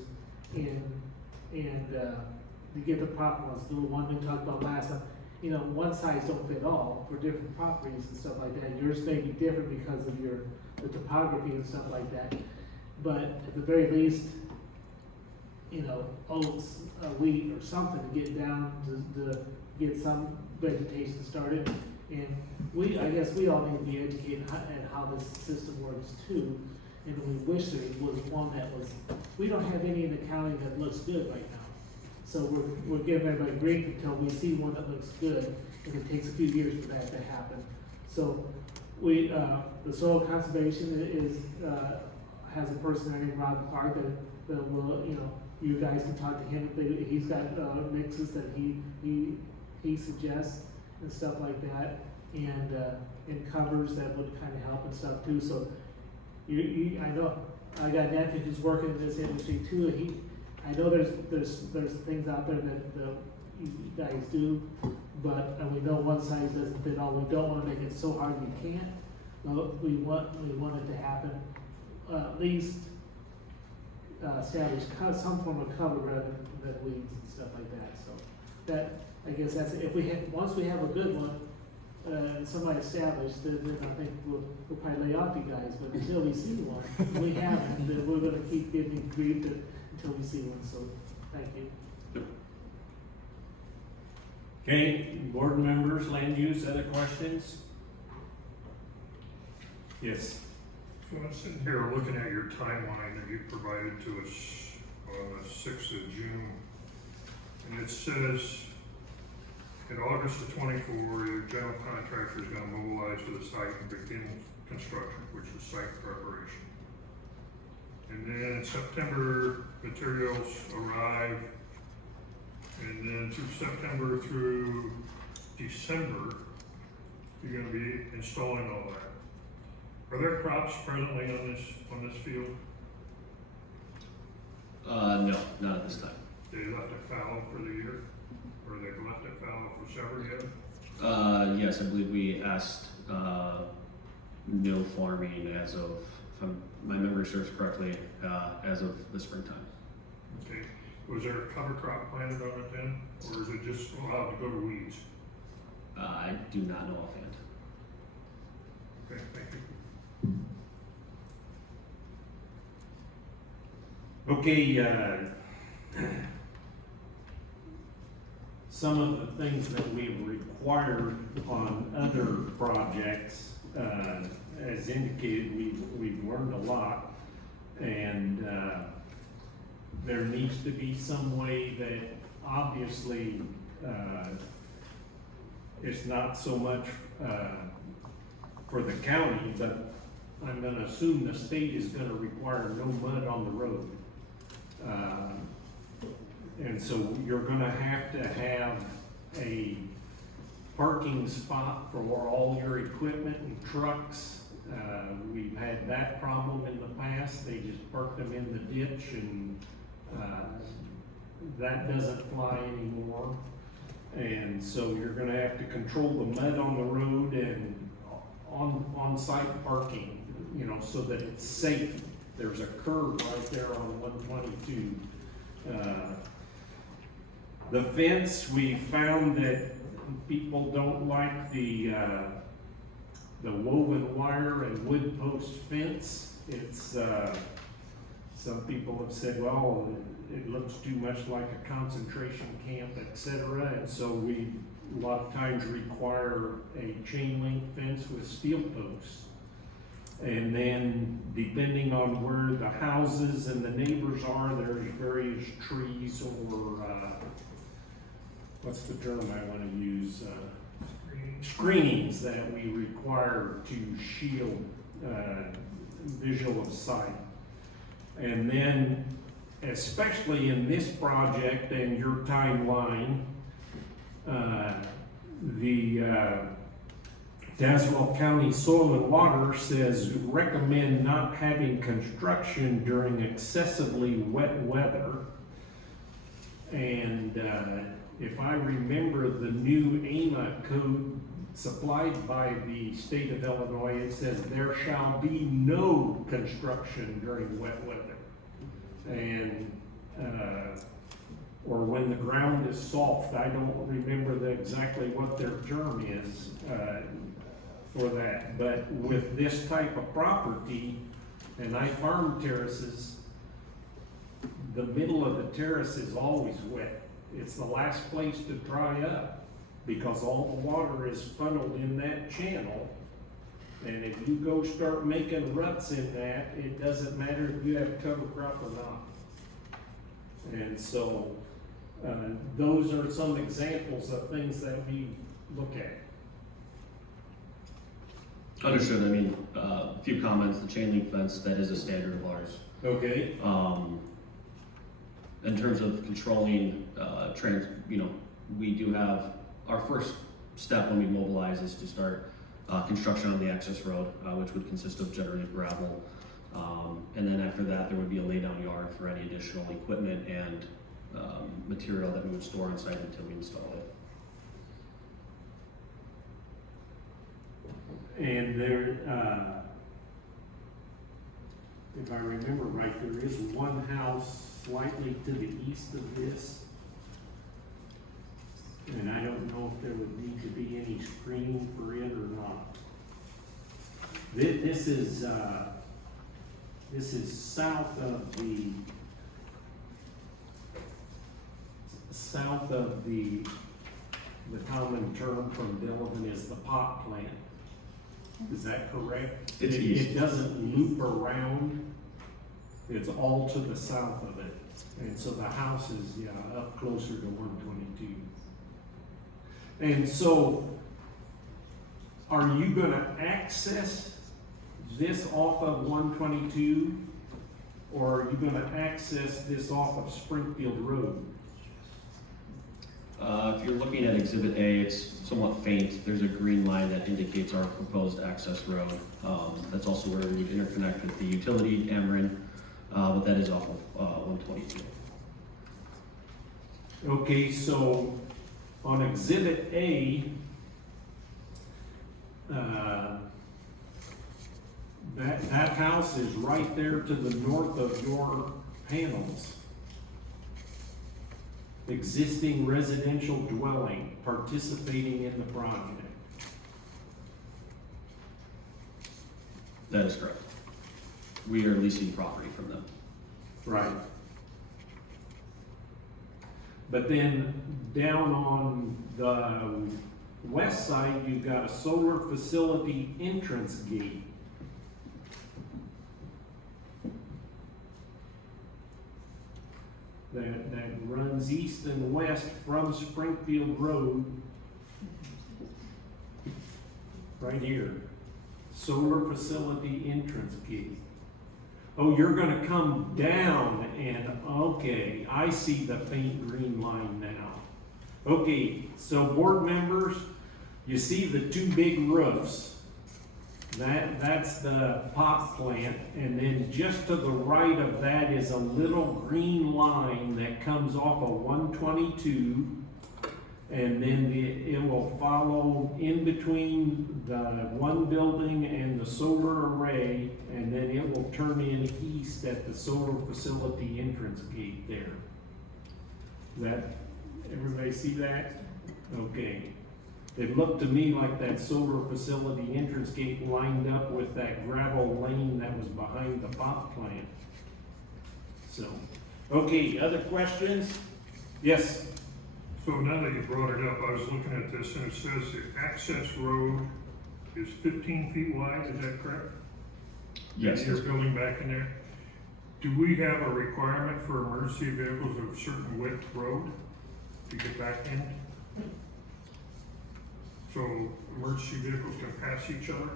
and to get the proper ones. The one we talked about last time, you know, one size don't fit all for different properties and stuff like that. Yours may be different because of the topography and stuff like that. But at the very least, you know, oats, wheat or something to get down to get some vegetation started. And I guess we all need to be educated at how this system works too. And we wish there was one that was, we don't have any in the county that looks good right now. So we're giving everybody grief until we see one that looks good, and it takes a few years for that to happen. So we, the soil conservation has a person named Rob Clark that will, you know, you guys can talk to him. He's got mixes that he suggests and stuff like that, and covers that would kind of help and stuff too. So I know I got a nephew who's working in this industry too. I know there's things out there that you guys do, but we know one size doesn't fit all. We don't want to make it so hard we can't. But we want it to happen. At least establish some form of cover rather than weeds and stuff like that. So that, I guess that's it. Once we have a good one, somebody established, then I think we'll probably lay off you guys. But until we see one, we haven't. Then we're going to keep getting grieved until we see one. So thank you. Okay, board members, land use, other questions? Yes. So I'm sitting here looking at your timeline that you provided to us on the 6th of June. And it says, in August of 24, your general contractor is going to mobilize to the site and begin construction, which is site preparation. And then in September, materials arrive. And then through September through December, you're going to be installing all that. Are there crops presently on this field? No, not at this time. They left it fallow for the year? Or they've left it fallow for several years? Yes, I believe we asked no farming as of, if my memory serves correctly, as of the springtime. Okay. Was there a cover crop planted on it then? Or is it just allowed to go to weeds? I do not know offhand. Okay, thank you. Okay, some of the things that we've required on other projects, as indicated, we've learned a lot. And, there needs to be some way that obviously, it's not so much, for the county, but I'm gonna assume the state is gonna require no mud on the road. And so you're gonna have to have a parking spot for all your equipment and trucks. We've had that problem in the past, they just park them in the ditch and, that doesn't fly anymore. And so you're gonna have to control the mud on the road and on-site parking, you know, so that it's safe. There's a curb right there on 122. The fence, we found that people don't like the woven wire and wood post fence. It's, some people have said, well, it looks too much like a concentration camp, etc. And so we a lot of times require a chain link fence with steel posts. And then depending on where the houses and the neighbors are, there's various trees or, what's the term I want to use? Screenings that we require to shield visual of sight. And then, especially in this project and your timeline, the Tazewell County Soil and Water says recommend not having construction during excessively wet weather. And if I remember the new AMA code supplied by the state of Illinois, it says there shall be no construction during wet weather. And, or when the ground is soft, I don't remember exactly what their term is, for that. But with this type of property, and I farm terraces, the middle of the terrace is always wet. It's the last place to dry up because all the water is funneled in that channel. And if you go start making ruts in that, it doesn't matter if you have cover crop or not. And so, those are some examples of things that we look at. Understood. I mean, a few comments. The chain link fence, that is a standard of ours. Okay. In terms of controlling, we do have, our first step when we mobilize is to start construction on the access road, which would consist of generated gravel. And then after that, there would be a laydown yard for any additional equipment and material that we would store inside until we install it. And there, if I remember right, there is one house slightly to the east of this. And I don't know if there would need to be any screening for it or not. This is south of the common term from Delavan is the pot plant. Is that correct? It's It east. doesn't loop around. It's all to the south of it. And so the house is, up closer to 122. And so, are you gonna access this off of 122? Or are you gonna access this off of Springfield Road? If you're looking at Exhibit A, it's somewhat faint. There's a green line that indicates our proposed access road. That's also where we would interconnect with the utility, Ameren, but that is off of 122. Okay, so on Exhibit A, that house is right there to the north of your panels. Existing residential dwelling participating in the project. That is correct. We are leasing property from them. Right. But then down on the west side, you've got a solar facility entrance gate. That runs east and west from Springfield Road. Right here. Solar facility entrance gate. Oh, you're gonna come down and, okay, I see the faint green line now. Okay, so board members, you see the two big roofs. That's the pot plant, and then just to the right of that is a little green line that comes off of 122. And then it will follow in between the one building and the solar array, and then it will turn in east at the solar facility entrance gate there. Everybody see that? Okay. It looked to me like that solar facility entrance gate lined up with that gravel lane that was behind the pot plant. So, okay, other questions? Yes? So now that you brought it up, I was looking at this and it says the access road is 15 feet wide, is that correct? Yes. You're building back in there? Do we have a requirement for emergency vehicles of a certain width road to get back in? So emergency vehicles can pass each other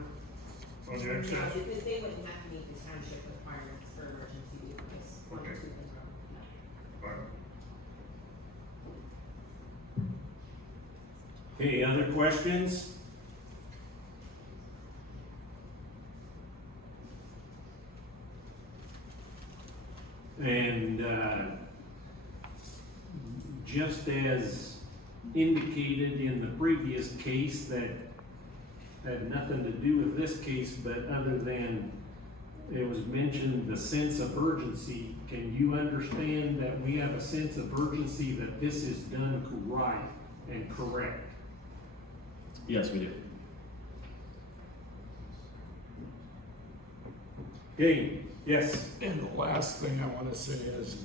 on the access? Yeah, because they wouldn't have to meet the township requirements for emergency vehicles. One or Okay. two can run. Fine. Okay, other questions? And just as indicated in the previous case, that had nothing to do with this case, but other than it was mentioned the sense of urgency. Can you understand that we have a sense of urgency that this is done right and correct? Yes, we do. Okay, yes. And the last thing I want to say is,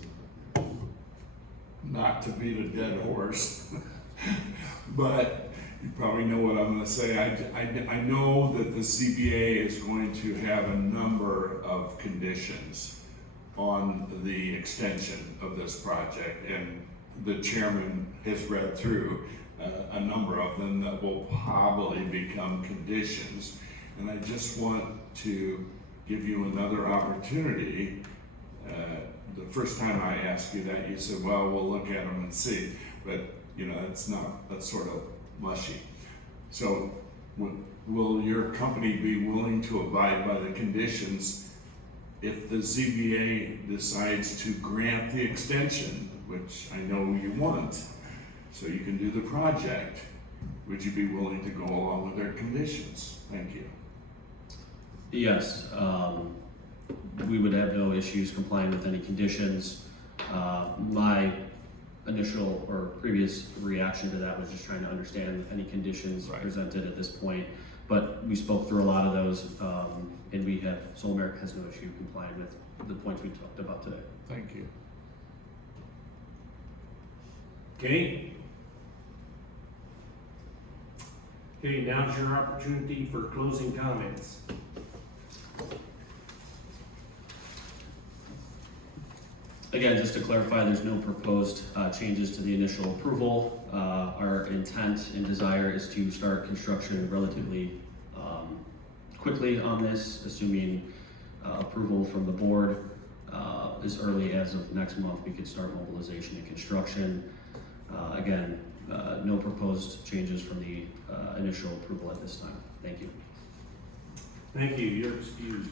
not to beat a dead horse, but you probably know what I'm going to say. I know that the ZBA is going to have a number of conditions on the extension of this project, and the chairman has read through a number of them that will probably become conditions. And I just want to give you another opportunity. The first time I asked you that, you said, well, we'll look at them and see. But, you know, that's sort of mushy. So will your company be willing to abide by the conditions if the ZBA decides to grant the extension, which I know you want, so you can do the project? Would you be willing to go along with their conditions? Thank you. Yes, we would have no issues complying with any conditions. My initial or previous reaction to that was just trying to understand any conditions Right. presented at this point. But we spoke through a lot of those, and Soul America has no issue complying with the points we talked about today. Thank you. Okay. Okay, now's your opportunity for closing comments. Again, just to clarify, there's no proposed changes to the initial approval. Our intent and desire is to start construction relatively quickly on this, assuming approval from the board as early as of next month. We could start mobilization and construction. Again, no proposed changes from the initial approval at this time. Thank you. Thank you, you're excused.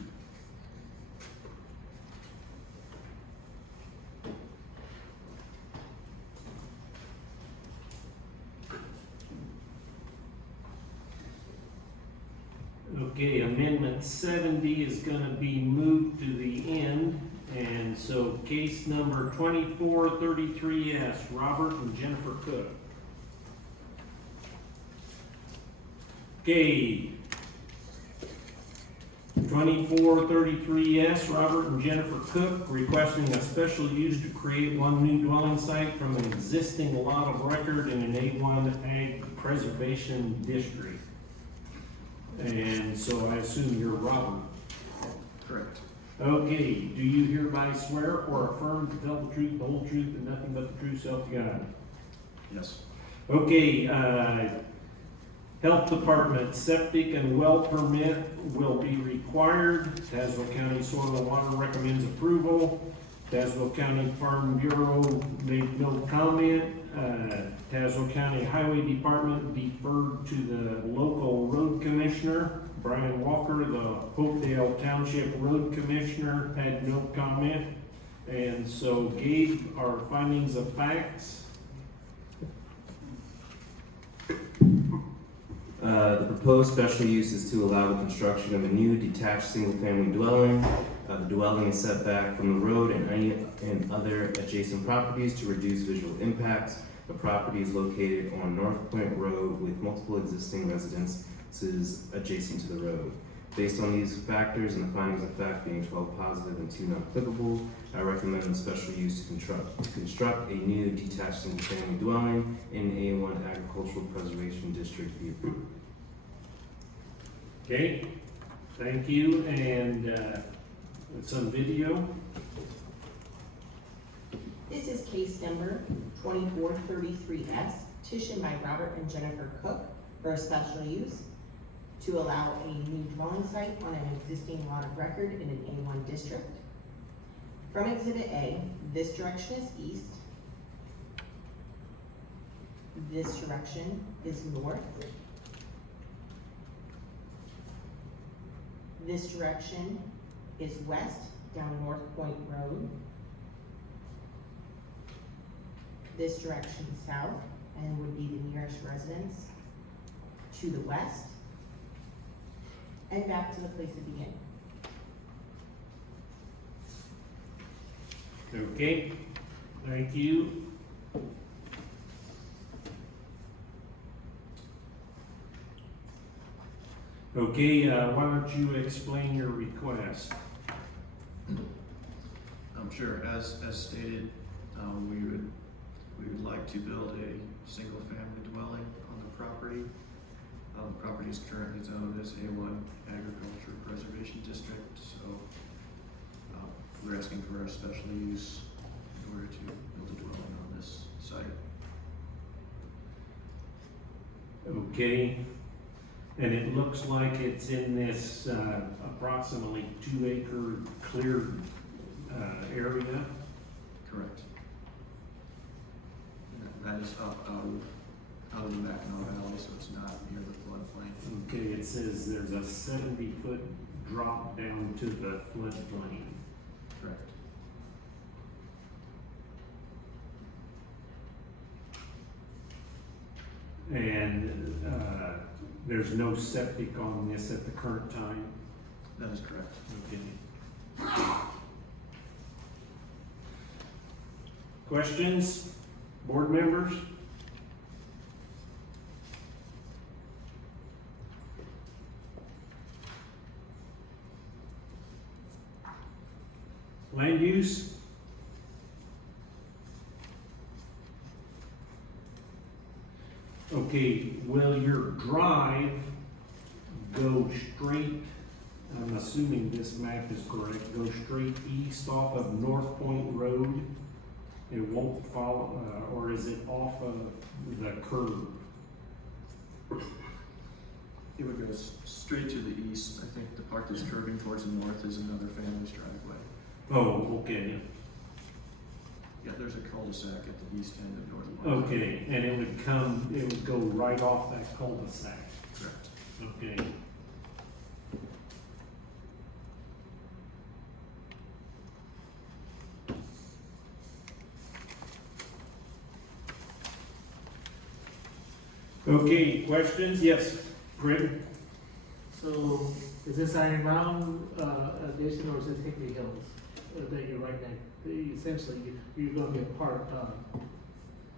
Okay, amendment 70 is gonna be moved to the end, and so case number 2433S, Robert and Jennifer Cook. Okay. 2433S, Robert and Jennifer Cook, requesting a special use to create one new dwelling site from an existing lot of record in an A1 Ag Preservation District. And so I assume you're Robert. Correct. Okay, do you hereby swear or affirm to tell the truth, the whole truth, and nothing but the true self you got? Yes. Okay, Health Department septic and well permit will be required. Tazewell County Soil and Water recommends approval. Tazewell County Farm Bureau made no comment. Tazewell County Highway Department deferred to the local road commissioner. Brian Walker, the Hopedale Township Road Commissioner, had no comment. And so Gabe, our findings of facts. The proposed special use is to allow the construction of a new detached single-family dwelling. The dwelling is set back from the road and other adjacent properties to reduce visual impacts. The property is located on North Point Road with multiple existing residences adjacent to the road. Based on these factors and the findings of fact being 12 positive and 2 not applicable, I recommend the special use to construct a new detached single-family dwelling in A1 Agricultural Preservation District be approved. Okay, thank you, and some video. This is case number 2433S, petition by Robert and Jennifer Cook for a special use to allow a new dwelling site on an existing lot of record in an A1 district. From Exhibit A, this direction is east. This direction is north. This direction is west down North Point Road. This direction south and would be the nearest residence to the west and back to the place it began. Okay, thank you. Okay, why don't you explain your request? Sure. As stated, we would like to build a single-family dwelling on the property. The property is currently zoned as A1 Agriculture Preservation District, so we're asking for a special use in order to build a dwelling on this site. Okay, and it looks like it's in this approximately 2-acre cleared area. Correct. That is up out of the Mackinac Valley, so it's not near the floodplain. Okay, it says there's a 70-foot drop down to the floodplain. Correct. And there's no septic on this at the current time? That is correct. Okay. Questions, board members? Land use? Okay, will your drive go straight, I'm assuming this map is correct, go straight east off of North Point Road? It won't follow, or is it off of the curve? It would go straight to the east. I think the part that's curving towards the north is another family's driveway. Oh, okay, Yeah, there's a cul-de-sac at the east end of North Point. okay, and it would go right off that cul-de-sac, Correct. okay. Okay, questions? Yes, Greg? So, is this Iron Mountain, addition, or is this Hickory Hills, that you're right next, essentially, you're gonna be a part of,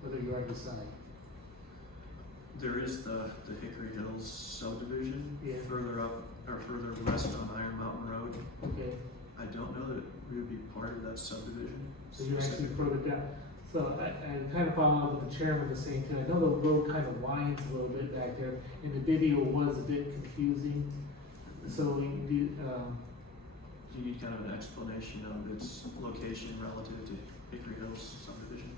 whether you're right beside? There is the Hickory Hills subdivision Yeah. further up or further west on Iron Mountain Road. Okay, I don't know that we would be part of that subdivision. so you actually further down. So I kind of follow up with the chairman the same thing. I know the road kind of winds a little bit back there, and the video was a bit confusing. So we, Do you need kind of an explanation of its location relative to Hickory Hills subdivision?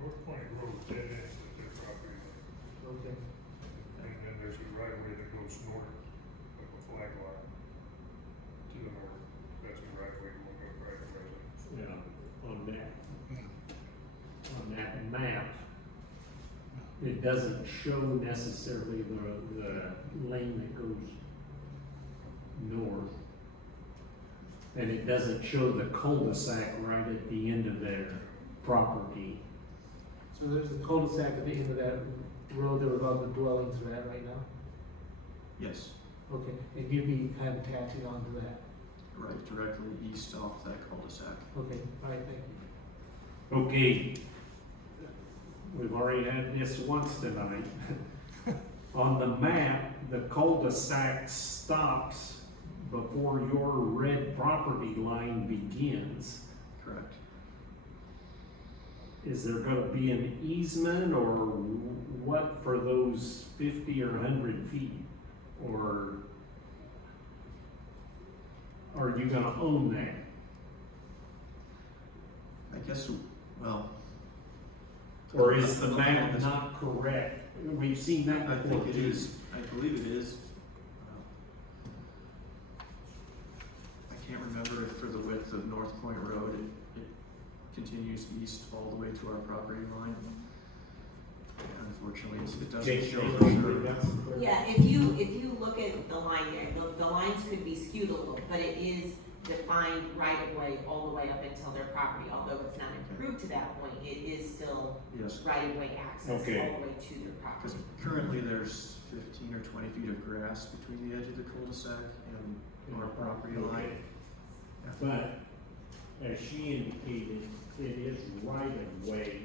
North Point Road dead ends at their property, okay. and then there's a right of way that goes north of a flag line to the north. That's a right of way going to private residence. Yeah, on that map, it doesn't show necessarily the lane that goes north. And it doesn't show the cul-de-sac right at the end of their property. So there's a cul-de-sac at the end of that road that all the dwellings are at right now? Yes, Okay, and you'd be kind of attaching onto that? right, directly east off that cul-de-sac. Okay, all right, thank you. Okay, we've already had this once tonight. On the map, the cul-de-sac stops before your red property line begins. Correct. Is there gonna be an easement or what for those 50 or 100 feet? Or are you gonna own that? I guess, well. Or is the map not correct? We've seen that I before. think it is, I believe it is. I can't remember if for the width of North Point Road, it continues east all the way to our property line. Unfortunately, it doesn't show for sure. Yeah, if you look at the line there, the lines could be skewed a little, but it is defined right of way all the way up until their property. Although it's not improved to that point, it is still Yes, right of way access Okay. all the way to their because property. currently there's 15 or 20 feet of grass between the edge of the cul-de-sac and our property line. But as she indicated, it is right of way,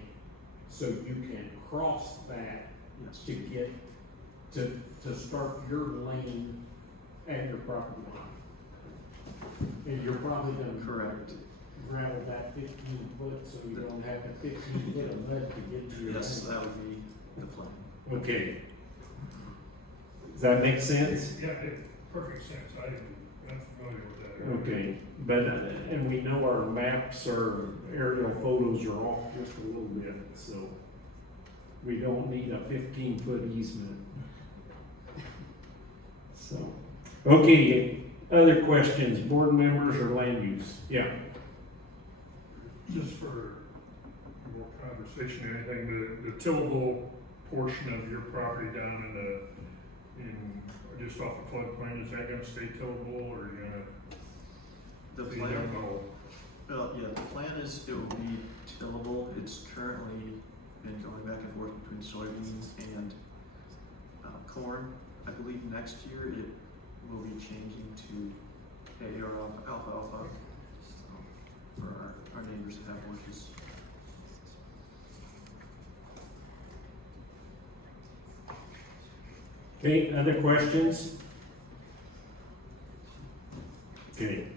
so you can cross that Yes, to get, to start your lane at your property line. And you're probably gonna correct. gravel that 15 foot, so you don't have a 15 foot of mud to get to your Yes, lane. that would be the plan. Okay. Does that make sense? Yeah, it, perfect sense. I'm familiar with that area. Okay, but, and we know our maps or aerial photos are off just a little bit, so we don't need a 15-foot easement. So, okay, other questions, board members or land use? Yeah. Just for more conversation, anything, the tillable portion of your property down just off the floodplain, is that gonna stay tillable or are you gonna? The so you don't plan, know? yeah, the plan is it will be tillable. It's currently been going back and forth between soybeans and corn. I believe next year it will be changing to hay or alfalfa for our neighbors that have horses. Okay, other questions? Okay,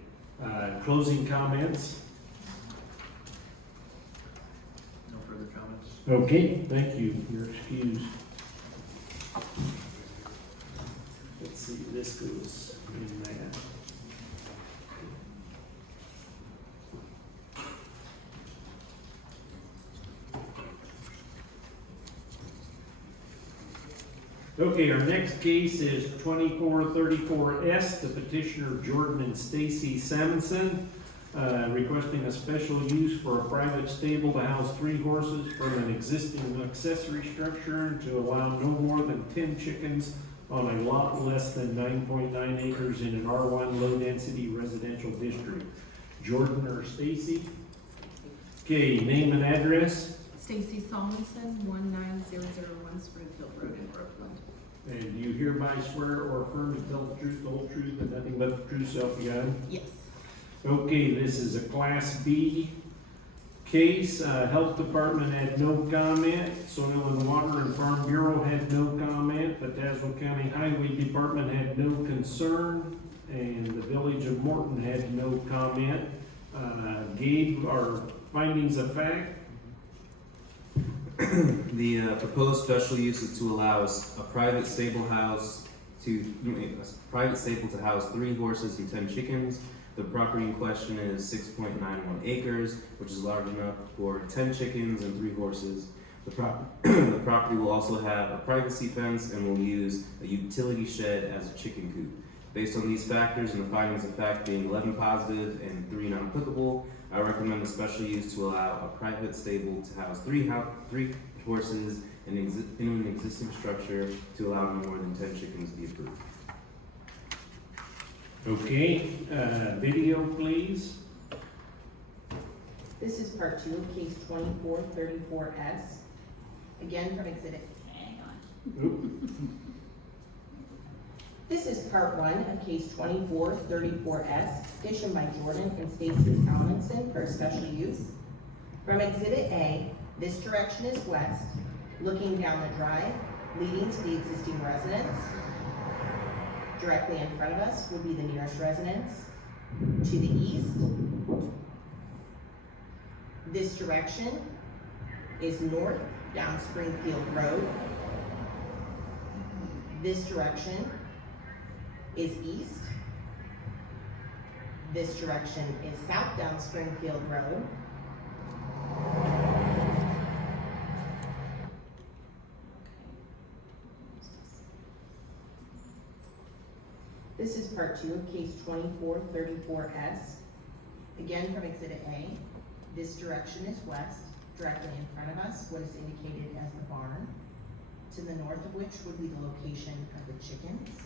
closing comments? No further comments. Okay, thank you, you're excused. Let's see, this goes in there. Okay, our next case is 2434S, the petitioner Jordan and Stacy Samuelson, requesting a special use for a private stable to house 3 horses from an existing accessory structure and to allow no more than 10 chickens on a lot less than 9.9 acres in an R1 low-density residential district. Jordan or Stacy? Okay, name and address? Stacy Solomson, 19001 Springfield Road in Brooklyn. And do you hereby swear or affirm to tell the truth, the whole truth, and nothing but the true self you got? Yes. Okay, this is a Class B case, Health Department had no comment, Soil and Water and Farm Bureau had no comment, the Tazewell County Highway Department had no concern, and the Village of Morton had no comment. Gabe, our findings of fact? The proposed special use is to allow a private stable to house 3 horses and 10 chickens. The property in question is 6.91 acres, which is large enough for 10 chickens and 3 horses. The property will also have a privacy fence and will use a utility shed as a chicken coop. Based on these factors and the findings of fact being 11 positive and 3 non-applicable, I recommend the special use to allow a private stable to house 3 horses in an existing structure to allow no more than 10 chickens to be approved. Okay, video please. This is part 2 of case 2434S. Again from exhibit, hang on. This is part 1 of case 2434S, petition by Jordan and Stacy Salmonson for special use. From exhibit A, this direction is west, looking down the drive, leading to the existing residence. Directly in front of us will be the nearest residence. To the east, this direction is north down Springfield Road. This direction is east. This direction is south down Springfield Road. This is part 2 of case 2434S. Again from exhibit A, this direction is west, directly in front of us, what is indicated as the barn, to the north of which would be the location of the chickens.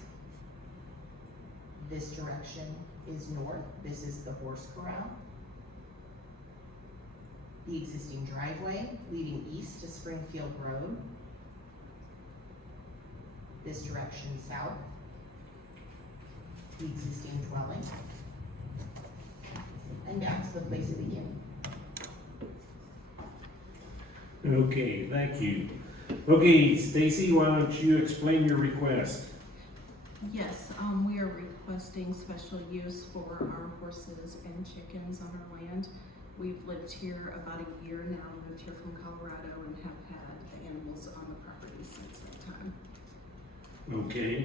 This direction is north, this is the horse corral. The existing driveway leading east to Springfield Road. This direction south, the existing dwelling, and back to the place of beginning. Okay, thank you. Okay, Stacy, why don't you explain your request? Yes, we are requesting special use for our horses and chickens on our land. We've lived here about a year now, moved here from Colorado, and have had the animals on the property since that time. Okay.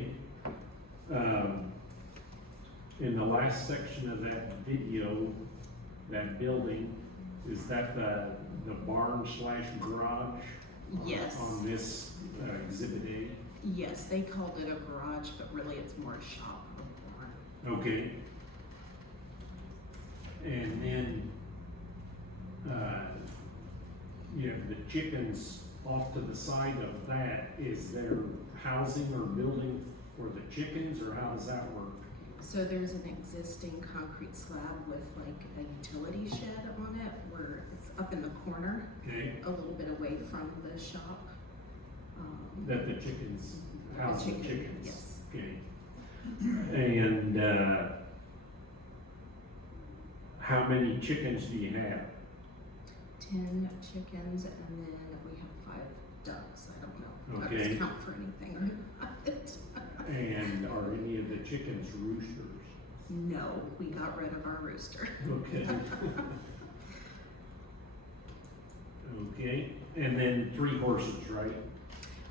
In the last section of that video, that building, is that the barn / garage? Yes. On this exhibit A? Yes, they called it a garage, but really it's more a shop or barn. Okay. And then, you have the chickens off to the side of that. Is there housing or building for the chickens, or how does that work? So there's an existing concrete slab with like a utility shed on it, where it's up in the corner, Okay, a little bit away from the shop. that the chickens, house the chickens? Yes. Okay. And, how many chickens do you have? 10 chickens, and then we have 5 ducks. I don't know if Okay. ducks count for anything or not. And are any of the chickens roosters? No, we got rid of our rooster. Okay. Okay, and then 3 horses, right?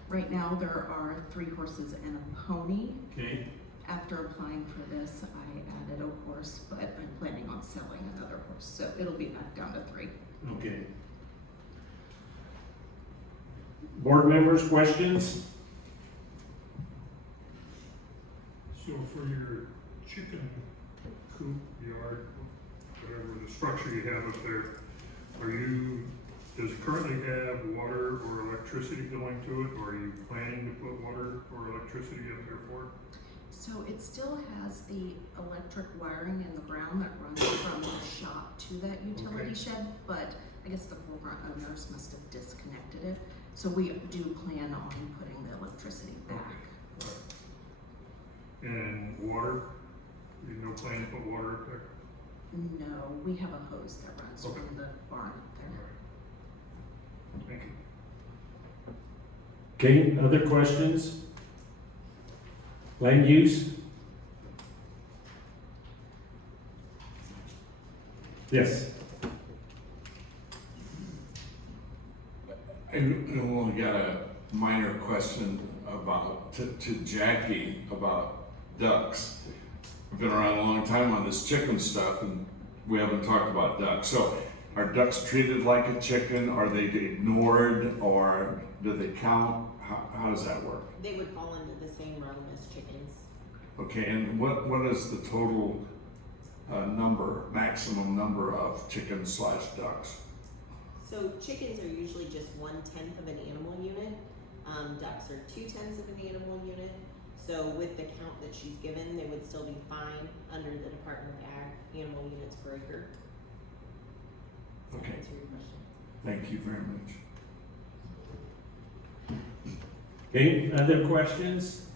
Right now, there are 3 horses and a pony. Okay, After applying for this, I added a horse, but I'm planning on selling another horse, so it'll be back down to 3. okay. Board members, questions? So for your chicken coop, yard, whatever the structure you have up there, does it currently have water or electricity going to it, or are you planning to put water or electricity up there for it? So it still has the electric wiring in the ground that runs from the shop to that utility Okay. shed, but I guess the former owners must have disconnected it. So we do plan on putting the electricity back. And water, you no plan to put water up there? No, we have a hose that runs Okay. from the barn up there. Thank you. Okay, other questions? Land use? Yes. I only got a minor question about, to Jackie about ducks. I've been around a long time on this chicken stuff and we haven't talked about ducks. So are ducks treated like a chicken? Are they ignored or do they count? How does that work? They would fall into the same realm as chickens. Okay, and what is the total maximum number of chickens/ducks? So chickens are usually just 1/10 of an animal unit. Ducks are 2/10 of an animal unit. So with the count that she's given, they would still be fine under the Department of Ag animal units per acre. Does that Okay. answer your question? Thank you very much. Okay, other questions?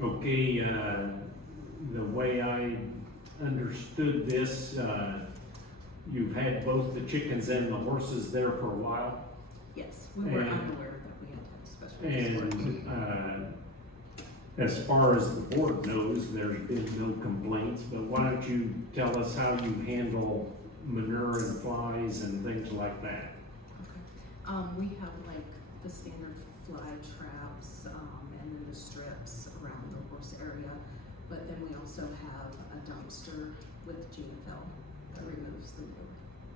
Okay, the way I understood this, you've had both the chickens and the horses there for a while? Yes, we were And- unaware that we had to have special use for it. And, as far as the board knows, there's been no complaints, but why don't you tell us how you handle manure and flies and things like that? We have like the standard fly traps, and then the strips around the horse area. But then we also have a dumpster with geofill that removes the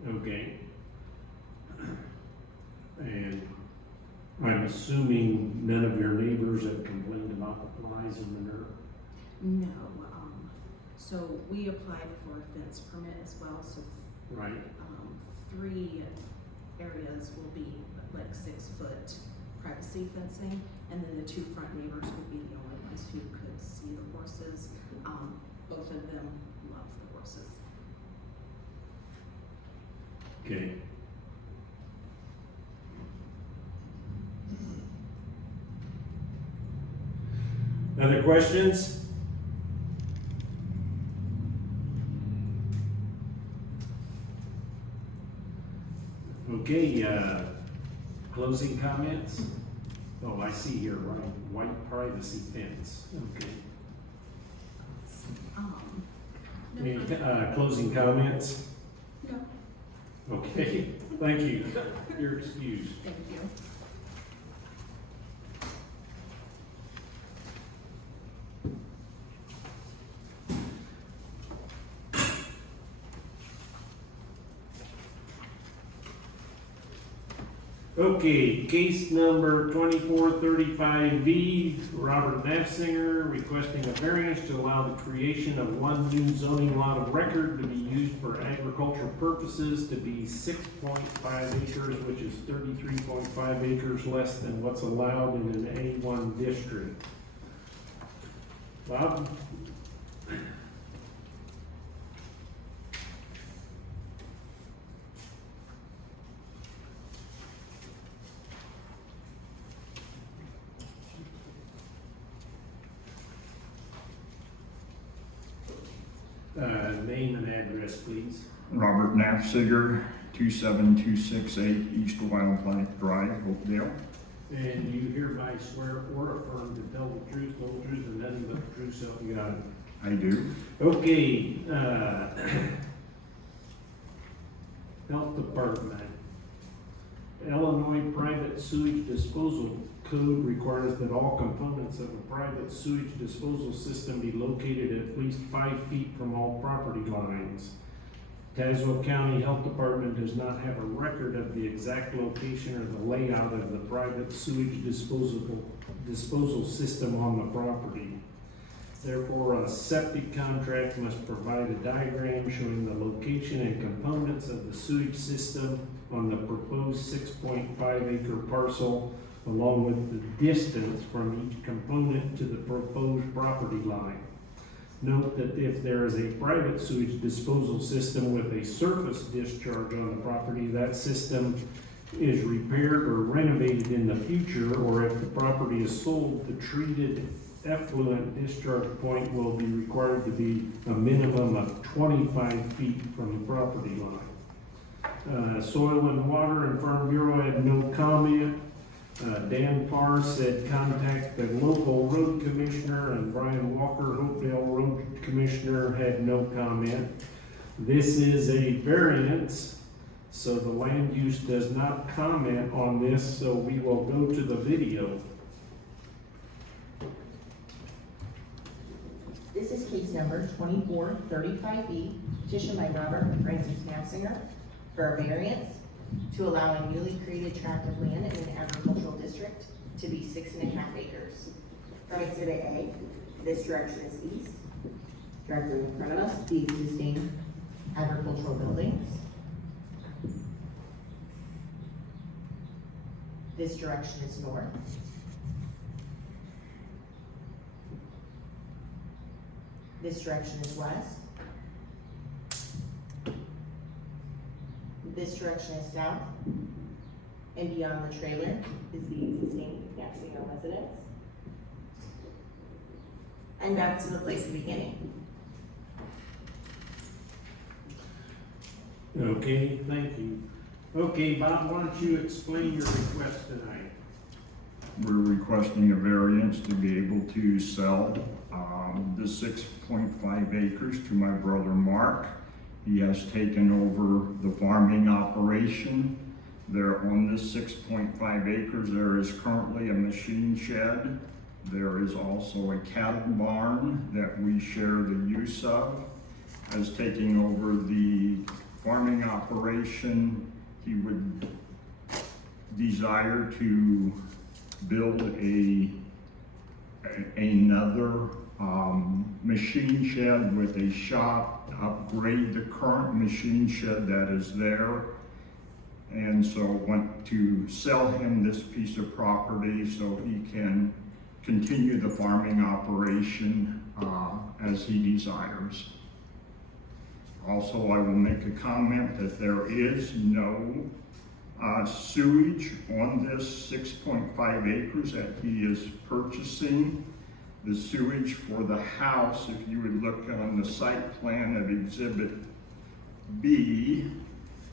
manure. Okay. And I'm assuming none of your neighbors have complained about the flies and manure? No, so we applied for a fence permit as well, so, Right. 3 areas will be like 6-foot privacy fencing, and then the 2 front neighbors would be the only ones who could see the horses. Both of them love the horses. Okay. Other questions? Okay, closing comments? Oh, I see here, right, white privacy fence, okay. No Any, further- closing comments? No, Okay, thank you. You're excused. thank you. Okay, case number 2435V, Robert Nafsinger requesting a variance to allow the creation of one new zoning lot of record to be used for agricultural purposes to be 6.5 acres, which is 33.5 acres less than what's allowed in an A1 district. Bob? Name and address, please. Robert Nafziger, 27268 East Wild Life Drive, Oakdale. And you hereby swear or affirm to tell the truth, whole truth, and nothing but the truth, so help you God. I do. Okay, Health Department. Illinois Private Sewage Disposal Code requires that all components of a private sewage disposal system be located at least 5 feet from all property lines. Tazewell County Health Department does not have a record of the exact location or the layout of the private sewage disposal system on the property. Therefore, a septic contract must provide a diagram showing the location and components of the sewage system on the proposed 6.5 acre parcel, along with the distance from each component to the proposed property line. Note that if there is a private sewage disposal system with a surface discharge on the property, that system is repaired or renovated in the future, or if the property is sold, the treated effluent discharge point will be required to be a minimum of 25 feet from the property line. Soil and Water and Farm Bureau had no comment. Dan Parr said contact the local road commissioner, and Brian Walker, Hopedale Road Commissioner, had no comment. This is a variance, so the land use does not comment on this, so we will go to the video. This is case number 2435B, petition by Robert and Francis Knapsinger for a variance to allow a newly created tract of land in an agricultural district to be 6.5 acres. From Exhibit A, this direction is east. Directly in front of us, the existing agricultural buildings. This direction is north. This direction is west. This direction is south. And beyond the trailer is the existing Knapsinger residence. And back to the place of beginning. Okay, thank you. Okay, Bob, why don't you explain your request tonight? We're requesting a variance to be able to sell the 6.5 acres to my brother Mark. He has taken over the farming operation. There on this 6.5 acres, there is currently a machine shed. There is also a cattle barn that we share the use of. As taking over the farming operation, he would desire to build another machine shed with a shop, upgrade the current machine shed that is there, and so want to sell him this piece of property so he can continue the farming operation as he desires. Also, I will make a comment that there is no sewage on this 6.5 acres that he is purchasing. The sewage for the house, if you would look on the site plan of Exhibit B,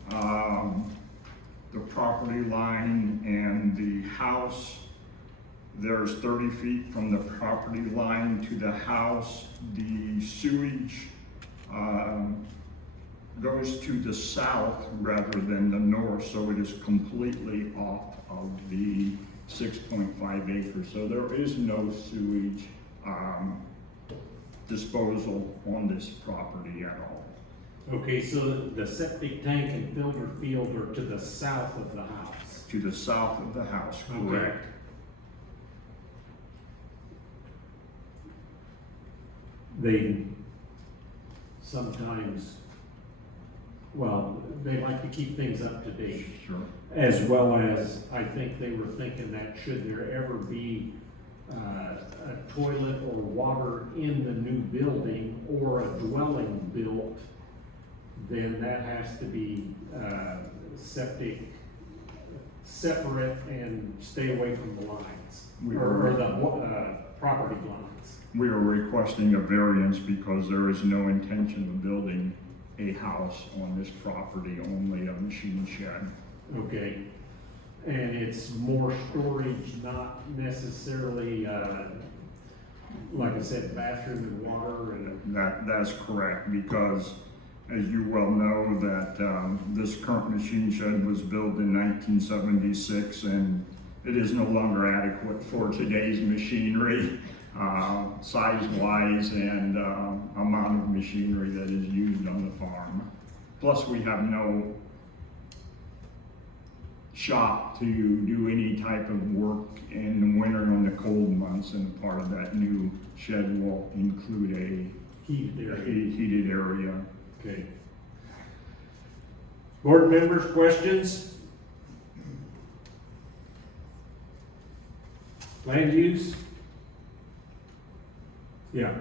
the property line and the house, there's 30 feet from the property line to the house. The sewage goes to the south rather than the north, so it is completely off of the 6.5 acres. So there is no sewage disposal on this property at all. Okay, so the septic tank and filter field are to the south of the house. To the south of the house, Okay. correct. They sometimes, well, they like to keep things up to date. Sure. As well as, I think they were thinking that should there ever be a toilet or water in the new building or a dwelling built, then that has to be septic separate and stay away from the lines, or the property lines. We are requesting a variance because there is no intention of building a house on this property, only a machine shed. Okay, and it's more storage, not necessarily, like I said, bathroom and water and. That's correct, because as you well know that this current machine shed was built in 1976 and it is no longer adequate for today's machinery, size-wise and amount of machinery that is used on the farm. Plus, we have no shop to do any type of work in the winter and the cold months, and part of that new shed will include a heated area. Okay. Board members, questions? Land use? Yeah.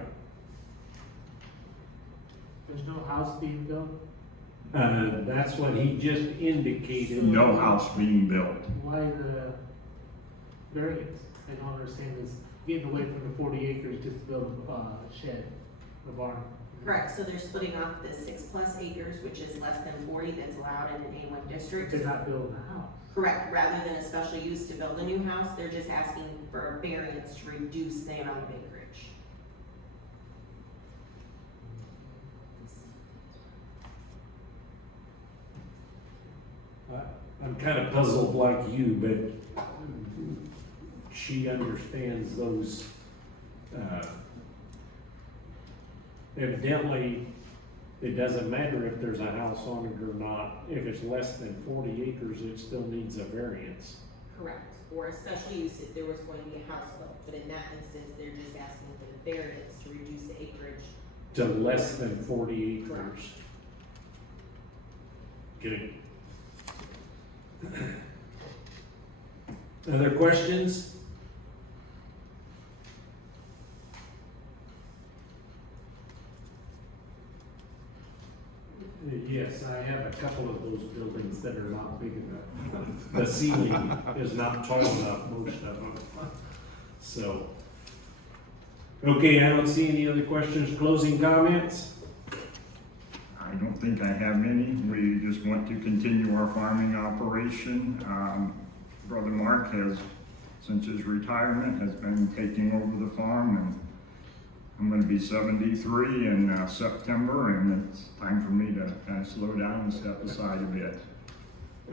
There's no house being built? That's what he just indicated. No house being built. Why the variance? I don't understand this, getting away from the 40 acres just to build a shed, a barn. Correct, so they're splitting off the 6+ acres, which is less than 40 that's allowed in an A1 district. They're not building a house. Correct, rather than a special use to build a new house, they're just asking for a variance to reduce the amount of acreage. I'm kind of puzzled like you, but she understands those, evidently, it doesn't matter if there's a house on it or not. If it's less than 40 acres, it still needs a variance. Correct, or a special use if there was going to be a house built, but in that instance, they're just asking for the variance to reduce the acreage. To less than 40 Correct. acres. Okay. Other questions? Yes, I have a couple of those buildings that are not big enough. The ceiling is not tall enough, most of them. So, okay, I don't see any other questions. Closing comments? I don't think I have any. We just want to continue our farming operation. Brother Mark has, since his retirement, has been taking over the farm, and I'm gonna be 73 in September, and it's time for me to kind of slow down and step aside a bit.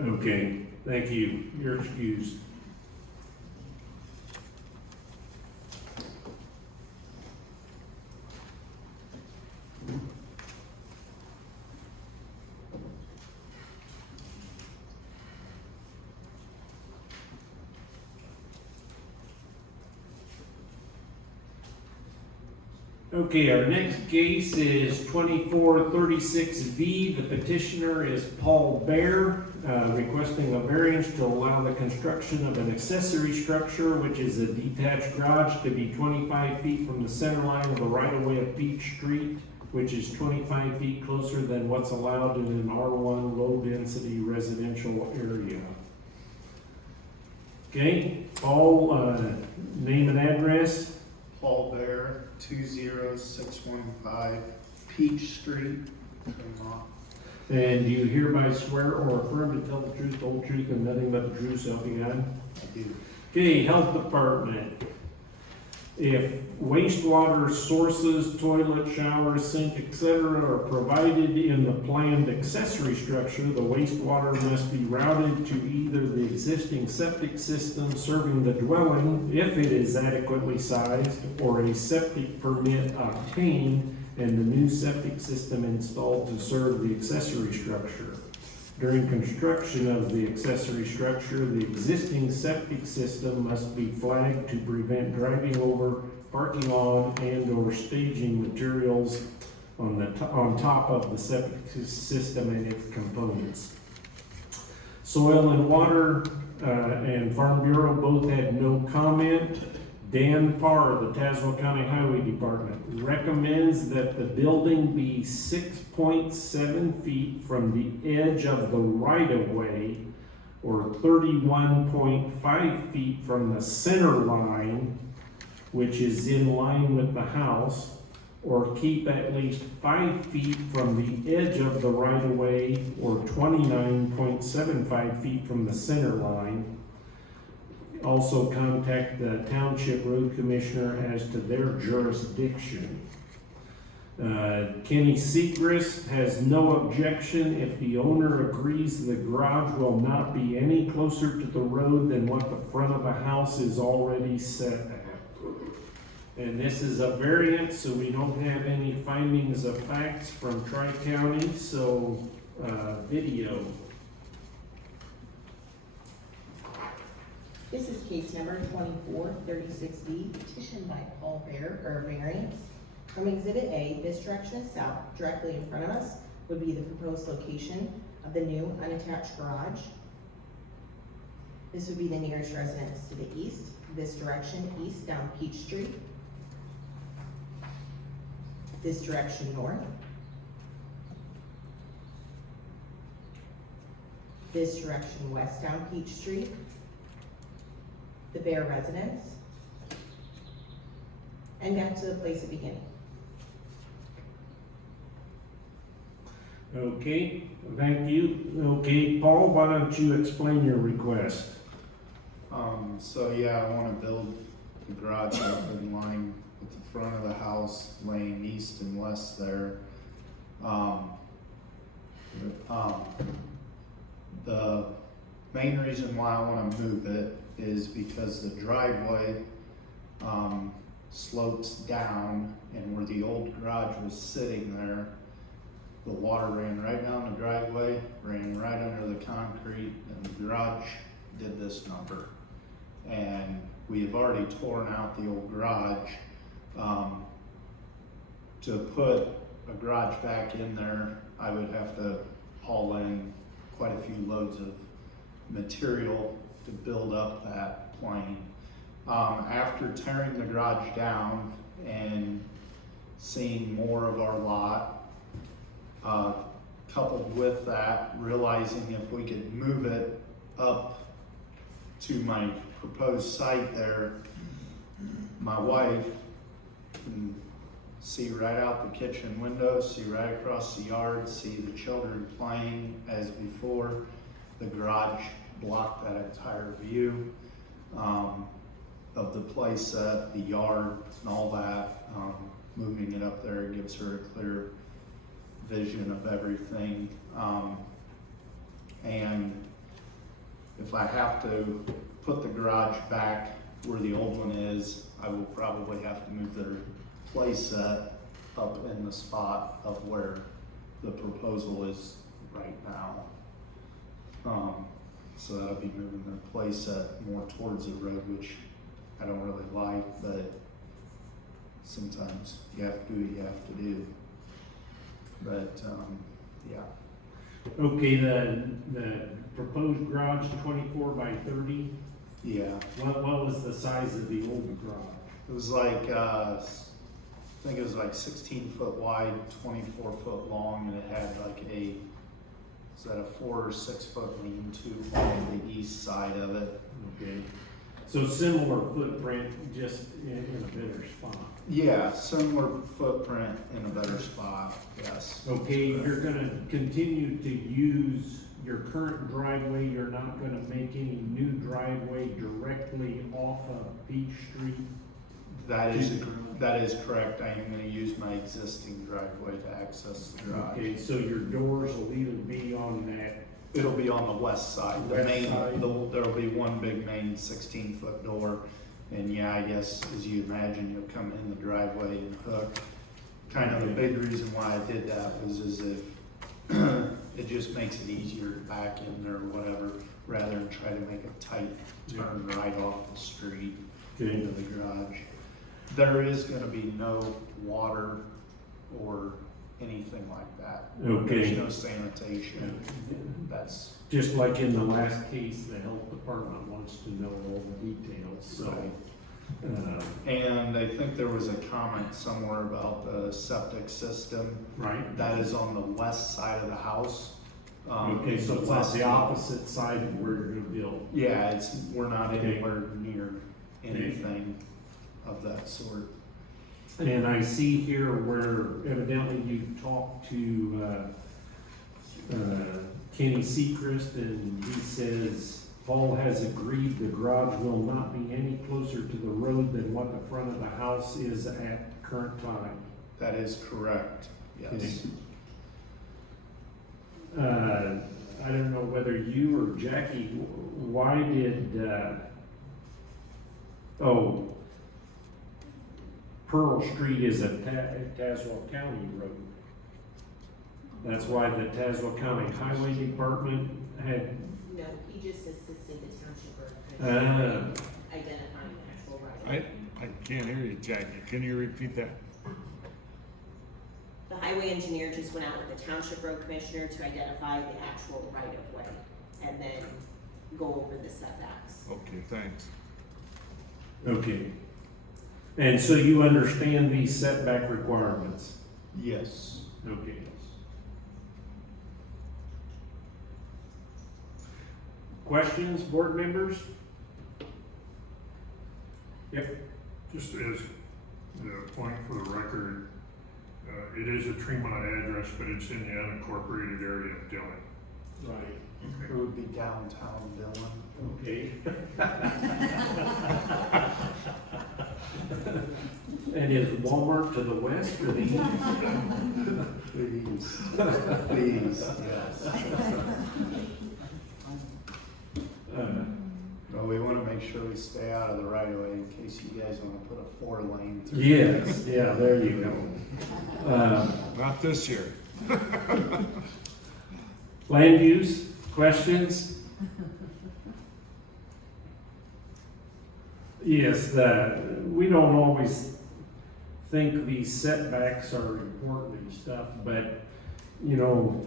Okay, thank you. You're excused. Okay, our next case is 2436V. The petitioner is Paul Bear, requesting a variance to allow the construction of an accessory structure, which is a detached garage, to be 25 feet from the center line of the right-of-way of Beach Street, which is 25 feet closer than what's allowed in an R1 low-density residential area. Okay, Paul, name and address? Paul Bear, 20615 Peach Street, Vermont. And do you hereby swear or affirm to tell the truth, the whole truth, and nothing but the truth, so help you God? I do. Okay, Health Department. If wastewater sources, toilet, shower, sink, etc. are provided in the planned accessory structure, the wastewater must be routed to either the existing septic system serving the dwelling, if it is adequately sized, or a septic permit obtained and the new septic system installed to serve the accessory structure. During construction of the accessory structure, the existing septic system must be flagged to prevent driving over, parking on, and/or staging materials on top of the septic system and its components. Soil and Water and Farm Bureau both had no comment. Dan Parr, the Tazewell County Highway Department, recommends that the building be 6.7 feet from the edge of the right-of-way, or 31.5 feet from the center line, which is in line with the house, or keep at least 5 feet from the edge of the right-of-way, or 29.75 feet from the center line. Also contact the Township Road Commissioner as to their jurisdiction. Kenny Segrist has no objection if the owner agrees the garage will not be any closer to the road than what the front of the house is already set at. And this is a variance, so we don't have any findings of facts from Tri-County, so video. This is case number 2436B, petition by Paul Bear, or variance. From Exhibit A, this direction is south. Directly in front of us would be the proposed location of the new unattached garage. This would be the nearest residence to the east. This direction east down Peach Street. This direction north. This direction west down Peach Street. The Bear residence, and back to the place of beginning. Okay, thank you. Okay, Paul, why don't you explain your request? So yeah, I wanna build the garage up in line with the front of the house, laying east and west there. The main reason why I wanna move it is because the driveway, slopes down, and where the old garage was sitting there, the water ran right down the driveway, ran right under the concrete, and the garage did this number. And we have already torn out the old garage. To put a garage back in there, I would have to haul in quite a few loads of material to build up that plane. After tearing the garage down and seeing more of our lot, coupled with that, realizing if we could move it up to my proposed site there, my wife can see right out the kitchen window, see right across the yard, see the children playing as before. The garage blocked that entire view of the play set, the yard, and all that. Moving it up there gives her a clear vision of everything. And if I have to put the garage back where the old one is, I will probably have to move their play set up in the spot of where the proposal is right now. So that'll be moving their play set more towards the road, which I don't really like, but sometimes you have to do what you have to do. But, yeah. Okay, the proposed garage 24 by 30, Yeah, what was the size of the old garage? it was like, I think it was like 16 foot wide, 24 foot long, and it had like is that a 4 or 6 foot lean-to on the east side of it. Okay, so similar footprint, just in a better spot. Yeah, similar footprint in a better spot, yes. Okay, you're gonna continue to use your current driveway, you're not gonna make any new driveway directly off of Beach Street? That is correct. I am gonna use my existing driveway to access the garage. Okay, so your doors will either be on that, It'll be on the west side. The West main, side. there'll be one big main 16-foot door. And yeah, I guess as you imagine, you'll come in the driveway and hook. Kind of the big reason why I did that was as if it just makes it easier to back in there or whatever, rather than try to make a tight turn right off the street into the garage. There is gonna be no water or anything like that. Okay. There's no sanitation. That's just like in the last case, the health department wants to know all the details, so. And I think there was a comment somewhere about the septic system. Right. That is on the west side of the house. Okay, so it's on the opposite side of where you're gonna build. Yeah, we're not Okay. anywhere near anything of that sort. And I see here where evidently you talked to, Kenny Sechrist, and he says, Paul has agreed the garage will not be any closer to the road than what the front of the house is at current time. That is correct, yes. I don't know whether you or Jackie, why did, Pearl Street is a Tazewell County road. That's why the Tazewell County Highway Department had, No, he just assisted the township road commissioner identifying the actual right. I can't hear you, Jackie. Can you repeat that? The highway engineer just went out with the township road commissioner to identify the actual right of way and then go over the setbacks. Okay, thanks. okay. And so you understand these setback requirements? Yes. Okay. Questions, board members? Yep. Just as the point for the record, it is a Tremont address, but it's in the unincorporated area of Dillon. Right, It would be downtown Dillon. okay. And is Walmart to the west or the east? Please, please, yes. But we wanna make sure we stay out of the right of way in case you guys wanna put a 4-lane through. Yes, yeah, there you go. Not this year. Land use, questions? Yes, we don't always think these setbacks are important and stuff, but, you know,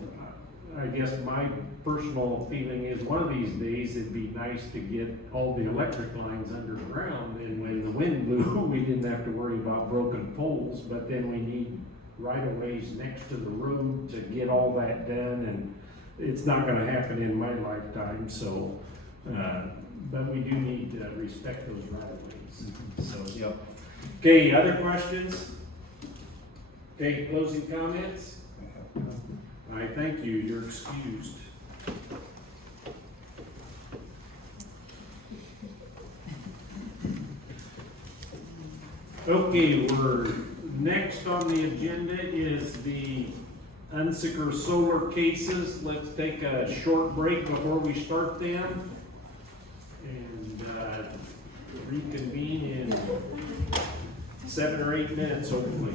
I guess my personal feeling is one of these days it'd be nice to get all the electric lines underground, and when the wind blew, we didn't have to worry about broken poles, but then we need right-of-ways next to the road to get all that done, and it's not gonna happen in my lifetime, so, but we do need to respect those right-of-ways, so. Yep. Okay, other questions? Okay, closing comments? I thank you, you're excused. Okay, next on the agenda is the Unsicker Solar cases. Let's take a short break before we start them. And reconvene in 7 or 8 minutes, hopefully.